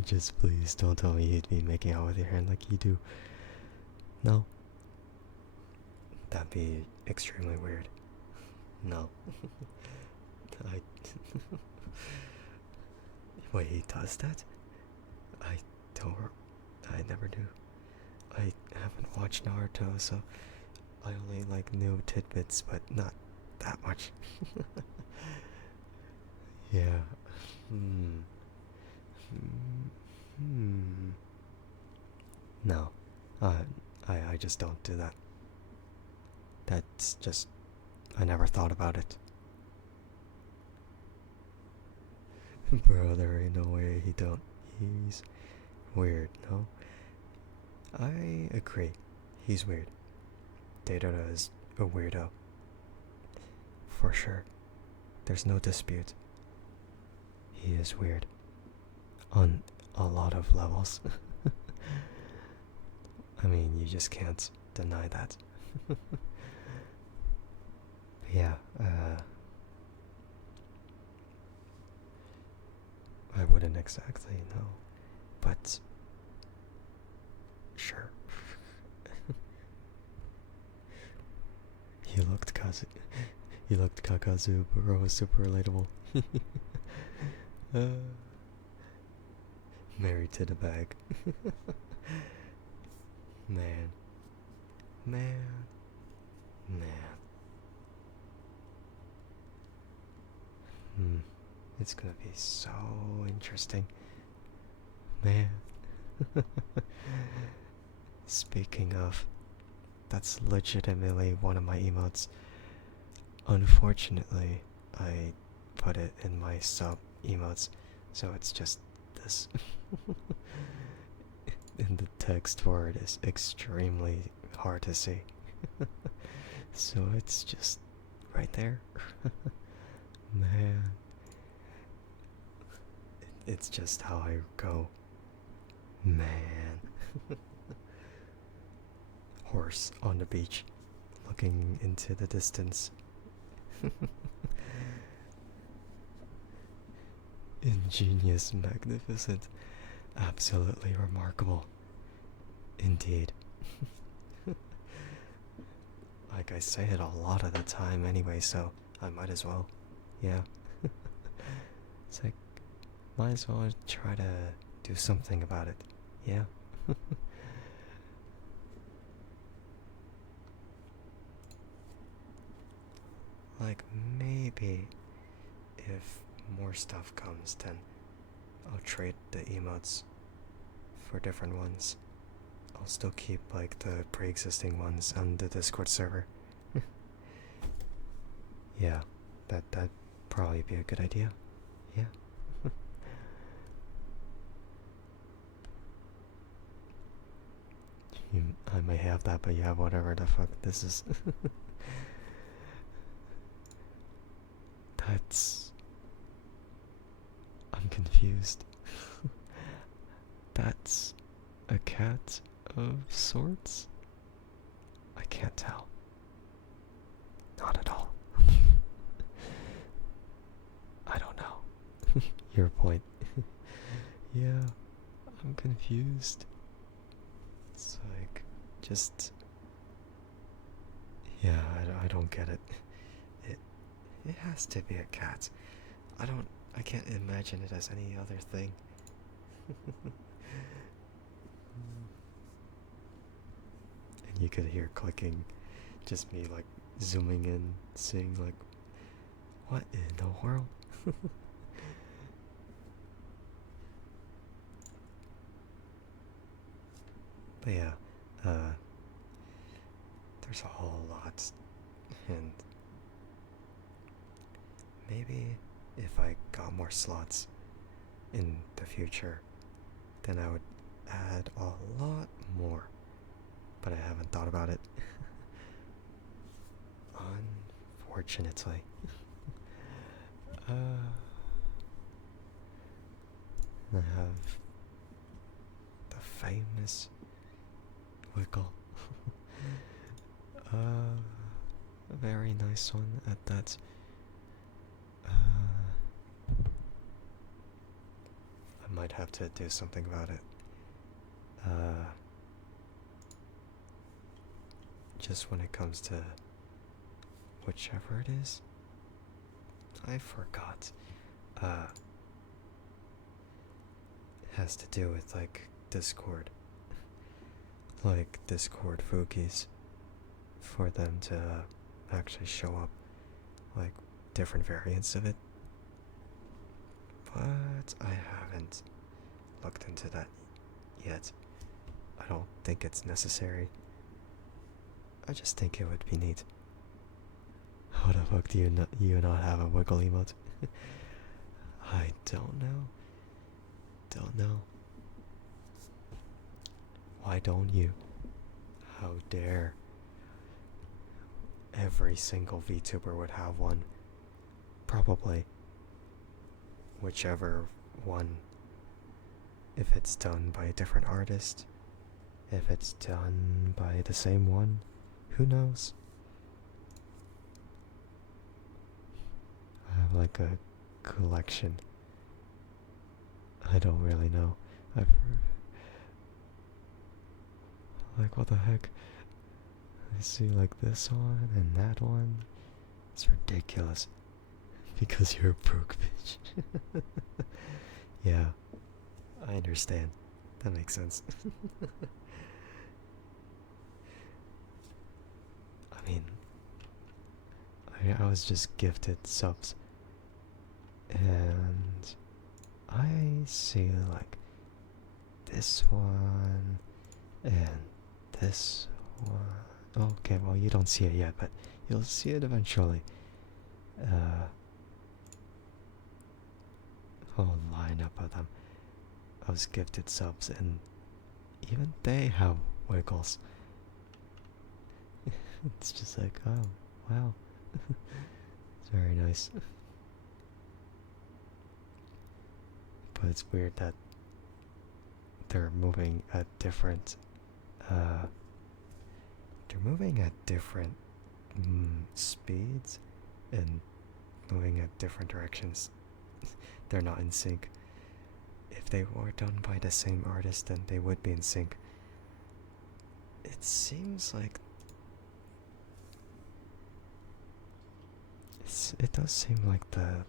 Just please don't tell me you'd be making out with your hand like you do. No. That'd be extremely weird. No. I. Wait, he does that? I don't. I never do. I haven't watched Naruto, so I only like knew tidbits, but not that much. Yeah. Hmm. Hmm. No. I just don't do that. That's just. I never thought about it. Bro, there ain't no way he don't. He's weird, no? I agree. He's weird. Data is a weirdo. For sure. There's no dispute. He is weird. On a lot of levels. I mean, you just can't deny that. Yeah, exactly, no. But sure. He looked Kazu. He looked Kakazu, bro. Was super relatable. uh, Married to the bag. Man, man, man. Hmm. It's gonna be so interesting, man. Speaking of, that's legitimately one of my emotes. Unfortunately, I put it in my sub emotes, so it's just this. And the text for it is extremely hard to see. So it's just right there. Man, it's just how I go. Man. Horse on the beach, looking into the distance. Ingenious, magnificent, absolutely remarkable. Indeed. Like I say it a lot of the time anyway, so I might as well. Yeah. It's like, might as well try to do something about it. Yeah. Like, maybe if more stuff comes, then I'll trade the emotes for different ones. I'll still keep like the pre-existing ones on the Discord server. Yeah, that'd probably be a good idea. Yeah. I may have that, but yeah, whatever the fuck this is. That's. I'm confused. That's a cat of sorts? I can't tell. Not at all. I don't know. Your point. Yeah, I'm confused. It's like, just. Yeah, I don't get it. It it has to be a cat. I can't imagine it as any other thing. And you could hear clicking, just me like zooming in, seeing like, what in the world? But yeah, there's a whole lot, and maybe if I got more slots in the future, then I would add a lot more. But I haven't thought about it. Unfortunately. I have the famous wiggle. A very nice one at that. I might have to do something about it. Just when it comes to whichever it is, I forgot. It has to do with like Discord, like Discord Fookies, for them to actually show up, like different variants of it. But I haven't looked into that yet. I don't think it's necessary. I just think it would be neat. How the fuck do you not have a wiggle emote? I don't know. Don't know. Why don't you? How dare. Every single VTuber would have one. Probably. Whichever one. If it's done by a different artist. If it's done by the same one. Who knows? I have like a collection I don't really know. I've like what the heck? I see like this one and that one. It's ridiculous. Because you're a broke bitch. Yeah, I understand. That makes sense. I mean, I was just gifted subs, and I see like this one and this one. Okay, well, you don't see it yet, but you'll see it eventually. Uh, whole lineup of them. I was gifted subs, and even they have wiggles. It's just like, oh, wow. It's very nice. But it's weird that they're moving at different, uh, they're moving at different speeds and moving at different directions. They're not in sync. If they were done by the same artist, then they would be in sync. It seems like it does seem like the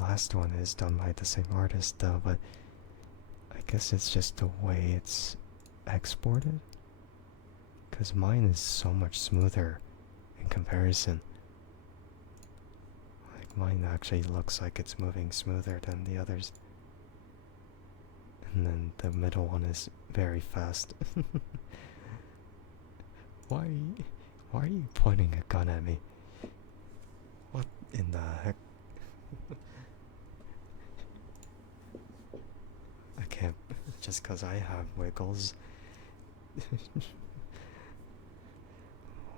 last one is done by the same artist though, but I guess it's just the way it's exported. Cause mine is so much smoother in comparison. Like mine actually looks like it's moving smoother than the others. And then the middle one is very fast. why why are you pointing a gun at me? What in the heck? I can't, just cause I have wiggles.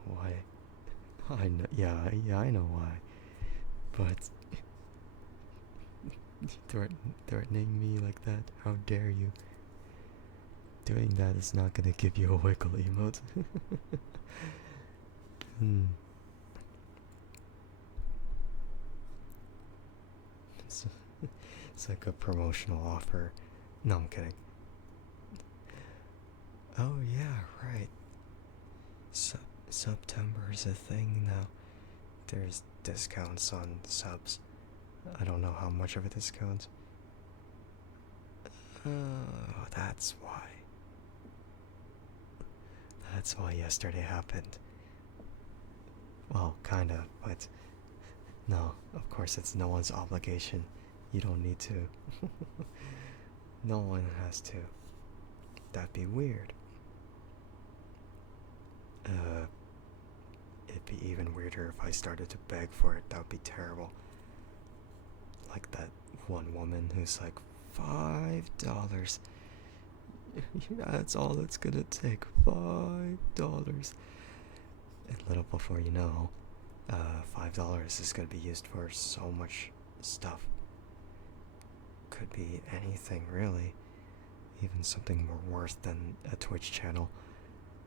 Why? I know, yeah, I know why. But threatening me like that, how dare you? Doing that is not gonna give you a wiggle emote. Hmm. It's, it's like a promotional offer. No, I'm kidding. Oh yeah, right. September is a thing now. There's discounts on subs. I don't know how much of a discount. Oh, that's why. That's why yesterday happened. Well, kinda, but no, of course it's no one's obligation. You don't need to. No one has to. That'd be weird. It'd be even weirder if I started to beg for it. That would be terrible. Like that one woman who's like, $5. That's all it's gonna take. $5. And little before you know, $5 is gonna be used for so much stuff. Could be anything really. Even something more worth than a Twitch channel.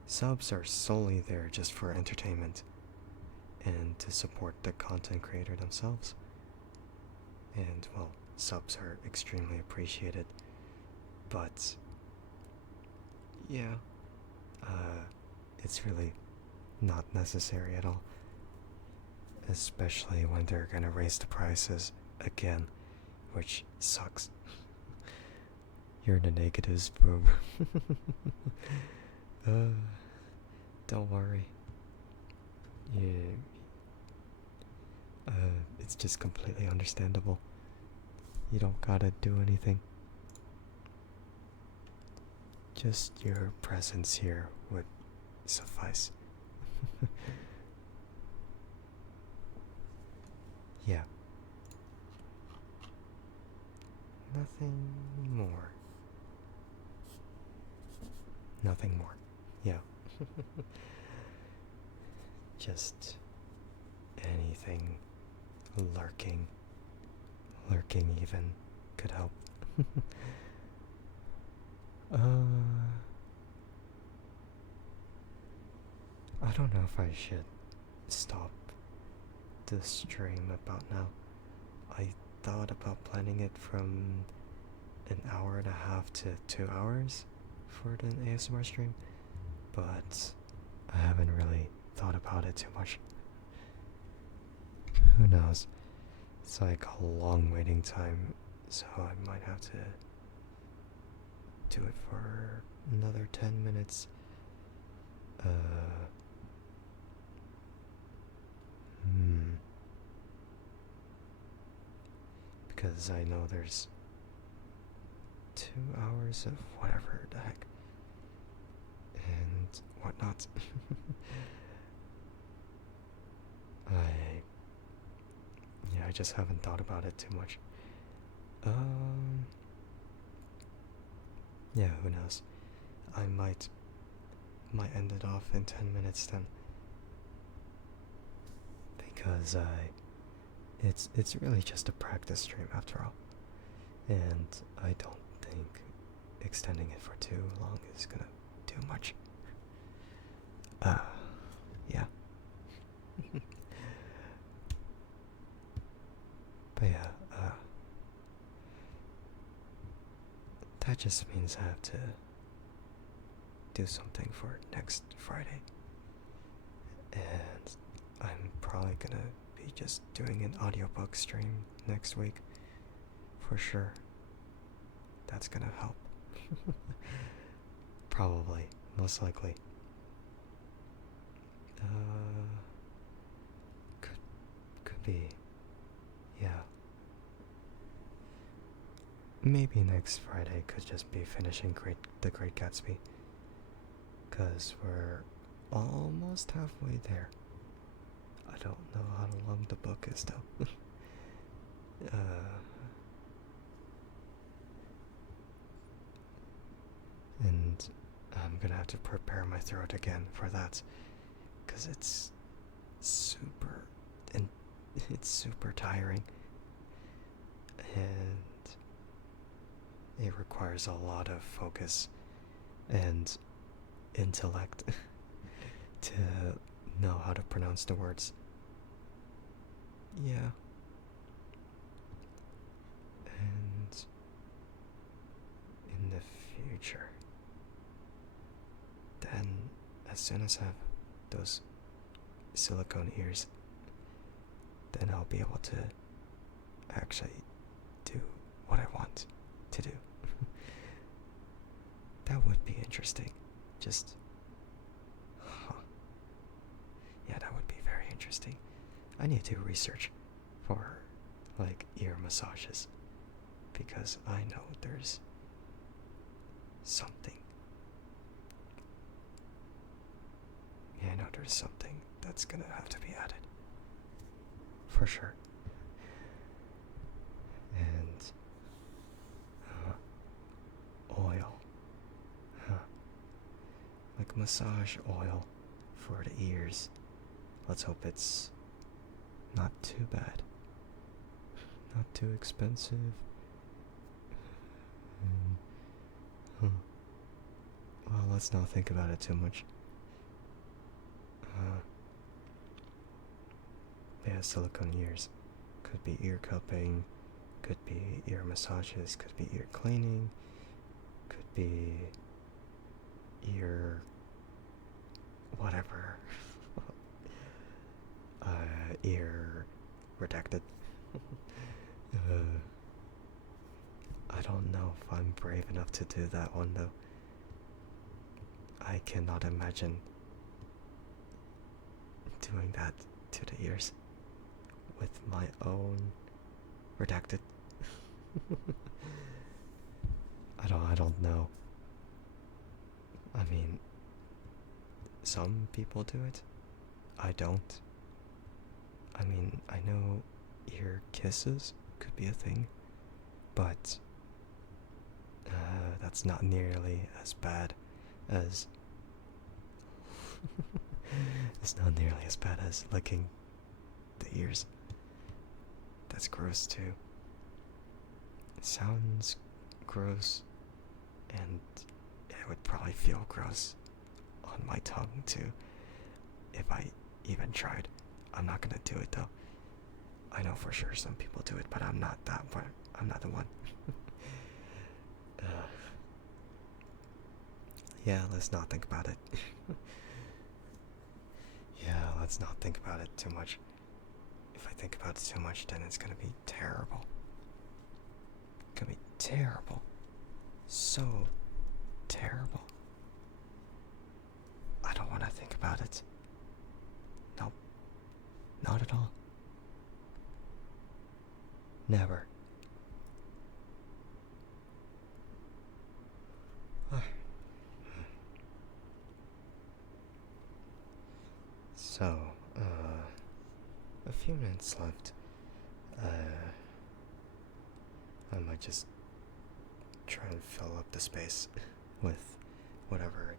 Subs are solely there just for entertainment and to support the content creator themselves. And well, subs are extremely appreciated. But yeah, it's really not necessary at all. Especially when they're gonna raise the prices again, which sucks. You're in the negatives, bro. Don't worry. Yeah. It's just completely understandable. You don't gotta do anything. Just your presence here would suffice. Yeah. Nothing more. Nothing more. Yeah. Just anything lurking. Lurking even could help. I don't know if I should stop the stream about now. I thought about planning it from an hour and a half to 2 hours for an ASMR stream, but I haven't really thought about it too much. Who knows? It's like a long waiting time, so I might have to do it for another 10 minutes. Because I know there's 2 hours of whatever the heck and whatnot. I I just haven't thought about it too much. Yeah, who knows? I might end it off in 10 minutes then, because it's really just a practice stream after all, and I don't think extending it for too long is gonna do much. Yeah. But yeah, that just means I have to do something for next Friday. And I'm probably gonna be just doing an audiobook stream next week. For sure. That's gonna help. Probably. Most likely. Could be. Yeah. Maybe next Friday could just be finishing The Great Gatsby. Because we're almost halfway there. I don't know how long the book is though. And I'm gonna have to prepare my throat again for that. Because it's super tiring. And it requires a lot of focus and intellect to know how to pronounce the words. Yeah. And in the future, then as soon as I have those silicone ears, then I'll be able to actually do what I want to do. That would be interesting. Just, yeah, that would be very interesting. I need to research for, like, ear massages, because I know there's something. Yeah, I know there's something that's gonna have to be added. For sure. And oil. Like massage oil for the ears. Let's hope it's not too bad. Not too expensive. Well, let's not think about it too much. Yeah, silicone ears. Could be ear cupping, could be ear massages, could be ear cleaning, could be ear whatever. Ear redacted. I don't know if I'm brave enough to do that one though. I cannot imagine doing that to the ears with my own redacted. I don't know. I mean, some people do it. I don't. I mean, I know ear kisses could be a thing, but that's not nearly as bad as it's not nearly as bad as licking the ears. That's gross too. It sounds gross, and it would probably feel gross on my tongue too if I even tried. I'm not gonna do it though. I know for sure some people do it, but I'm not that one. I'm not the one. Yeah, let's not think about it. Yeah, let's not think about it too much. If I think about it too much, then it's gonna be terrible. It's gonna be terrible. So terrible. I don't want to think about it. Nope, not at all. Never. So, a few minutes left. I might just try and fill up the space with whatever.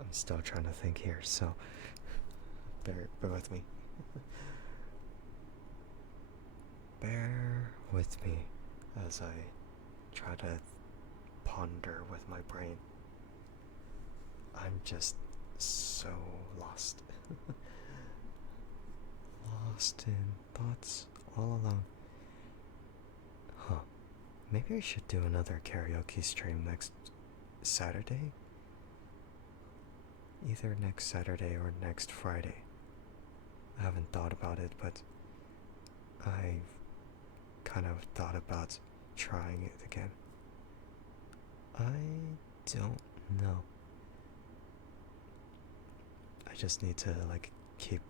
I'm still trying to think here, so bear with me. Bear with me as I try to ponder with my brain. I'm just so lost. Lost in thoughts all alone. Huh. Maybe I should do another karaoke stream next Saturday? Either next Saturday or next Friday. I haven't thought about it, but I've kind of thought about trying it again. I don't know. I just need to keep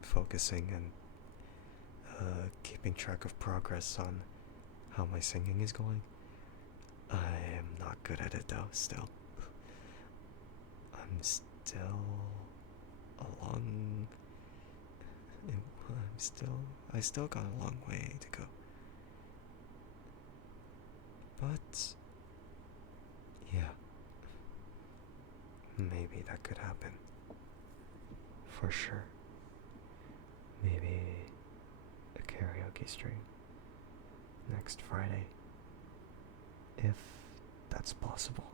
focusing and keeping track of progress on how my singing is going. I am not good at it though, still. I'm still a long. I still got a long way to go. But, yeah. Maybe that could happen. For sure. Maybe a karaoke stream next Friday. If that's possible.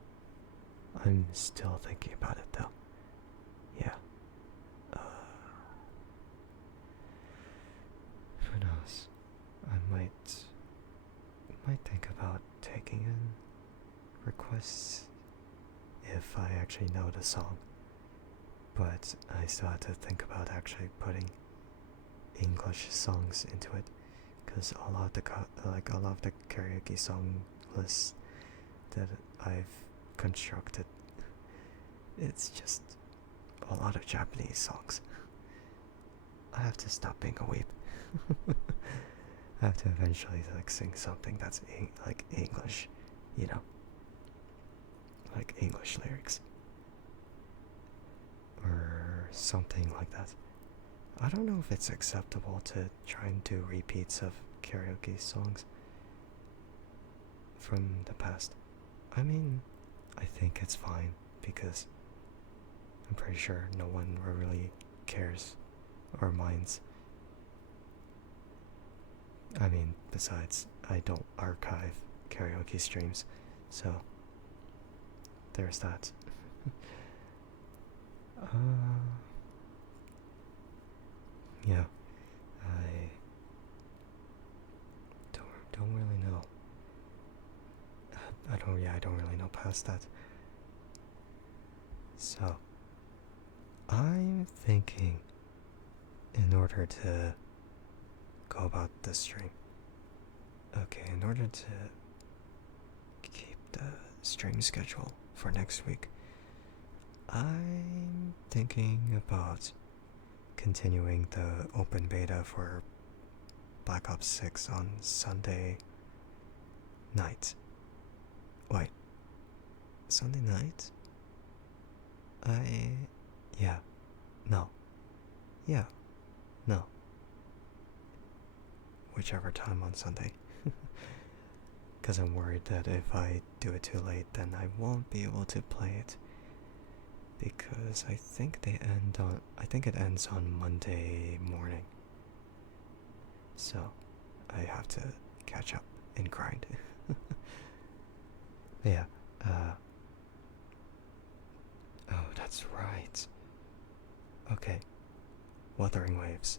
I'm still thinking about it though. Yeah. Who knows? I might think about taking in requests if I actually know the song. But I still have to think about actually putting English songs into it, because a lot of the karaoke song lists that I've constructed, it's just a lot of Japanese songs. I have to stop being a weep. I have to eventually sing something that's English, you know, like English lyrics or something like that. I don't know if it's acceptable to try and do repeats of karaoke songs from the past. I mean, I think it's fine because I'm pretty sure no one really cares or minds. I mean, besides, I don't archive karaoke streams, so there's that. Yeah, I don't really know. I don't really know past that. So, I'm thinking, in order to go about the stream. Okay, in order to keep the stream schedule for next week, I'm thinking about continuing the open beta for Black Ops 6 on Sunday night. Wait, Sunday night? Yeah, no. Yeah, no. Whichever time on Sunday. Because I'm worried that if I do it too late, then I won't be able to play it. Because I think it ends on Monday morning. So I have to catch up and grind. Yeah. Oh, that's right. Okay. Wuthering Waves.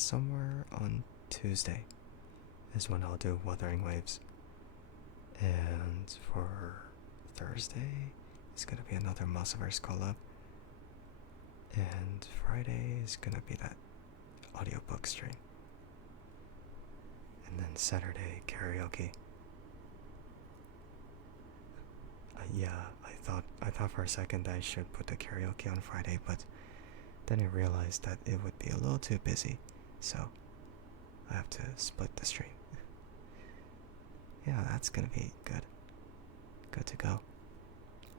somewhere on Tuesday is when I'll do Wuthering Waves. And for Thursday, it's gonna be another Muscleverse collab. And Friday is gonna be that audiobook stream. And then Saturday, karaoke. Yeah, I thought for a second I should put the karaoke on Friday, but then I realized that it would be a little too busy, so I have to split the stream. Yeah, that's gonna be good. Good to go.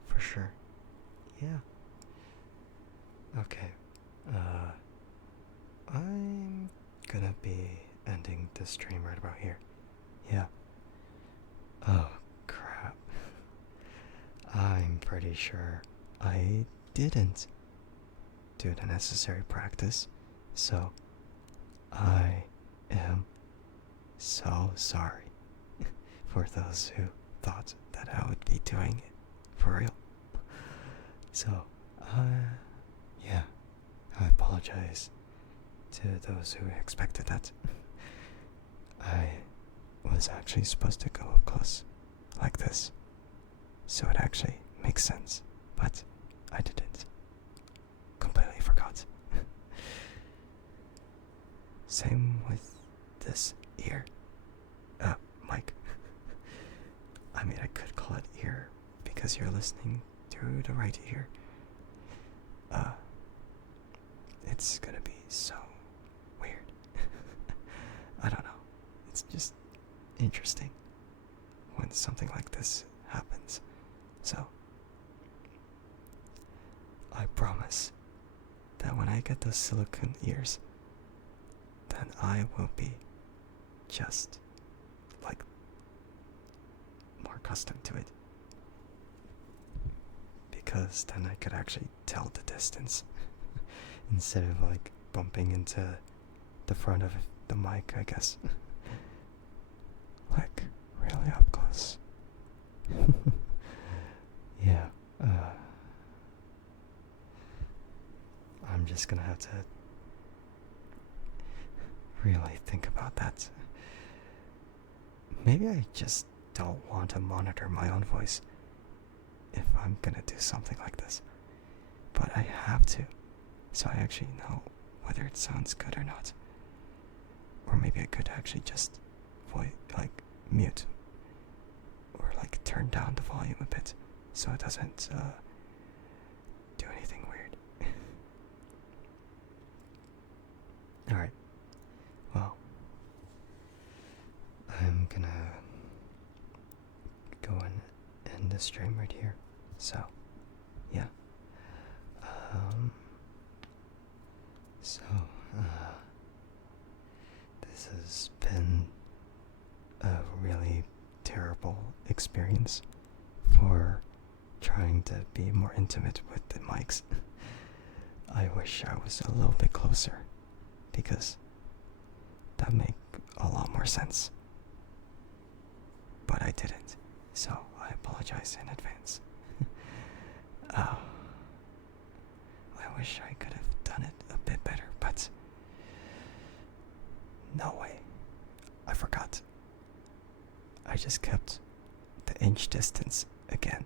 For sure. Yeah. Okay. I'm gonna be ending the stream right about here. Yeah. Oh, crap. I'm pretty sure I didn't do the necessary practice, so I am so sorry for those who thought that I would be doing it for real. So, yeah, I apologize to those who expected that. I was actually supposed to go up close like this, so it actually makes sense, but I didn't. Completely forgot. Same with this ear. Mic. I mean, I could call it ear because you're listening through the right ear. It's gonna be so weird. I don't know. It's just interesting when something like this happens. So, I promise that when I get those silicone ears, then I will be just like more accustomed to it. Because then I could actually tell the distance instead of like bumping into the front of the mic, I guess. Like really up close. Yeah, I'm just gonna have to really think about that. Maybe I just don't want to monitor my own voice if I'm gonna do something like this. But I have to, so I actually know whether it sounds good or not. Or maybe I could actually just mute or like turn down the volume a bit so it doesn't do anything weird. Alright, well, I'm gonna go and end the stream right here. So, yeah. So, this has been a really terrible experience for trying to be more intimate with the mics. I wish I was a little bit closer because that make a lot more sense. But I didn't, so I apologize in advance. I wish I could have done it a bit better, but no way. I forgot. I just kept the inch distance again.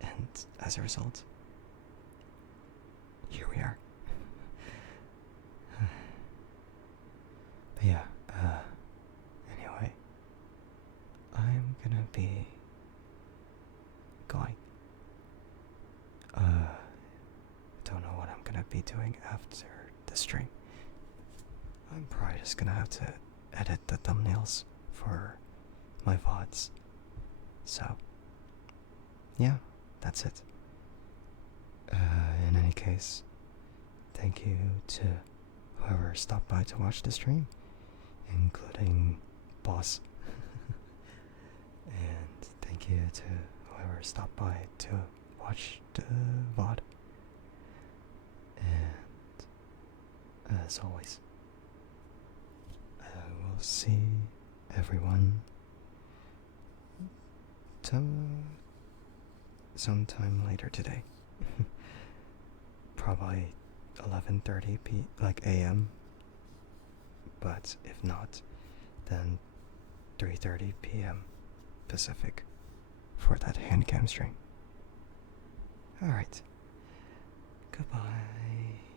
And as a result, here we are. But yeah, anyway, I'm gonna be going. Don't know what I'm gonna be doing after the stream. I'm probably just gonna have to edit the thumbnails for my VODs. So, yeah, that's it. In any case, thank you to whoever stopped by to watch the stream, including Boss. And thank you to whoever stopped by to watch the VOD. And as always, I will see everyone sometime later today. Probably 11:30 a.m. But if not, then 3:30 p.m. Pacific for that hand cam stream. Alright. Goodbye.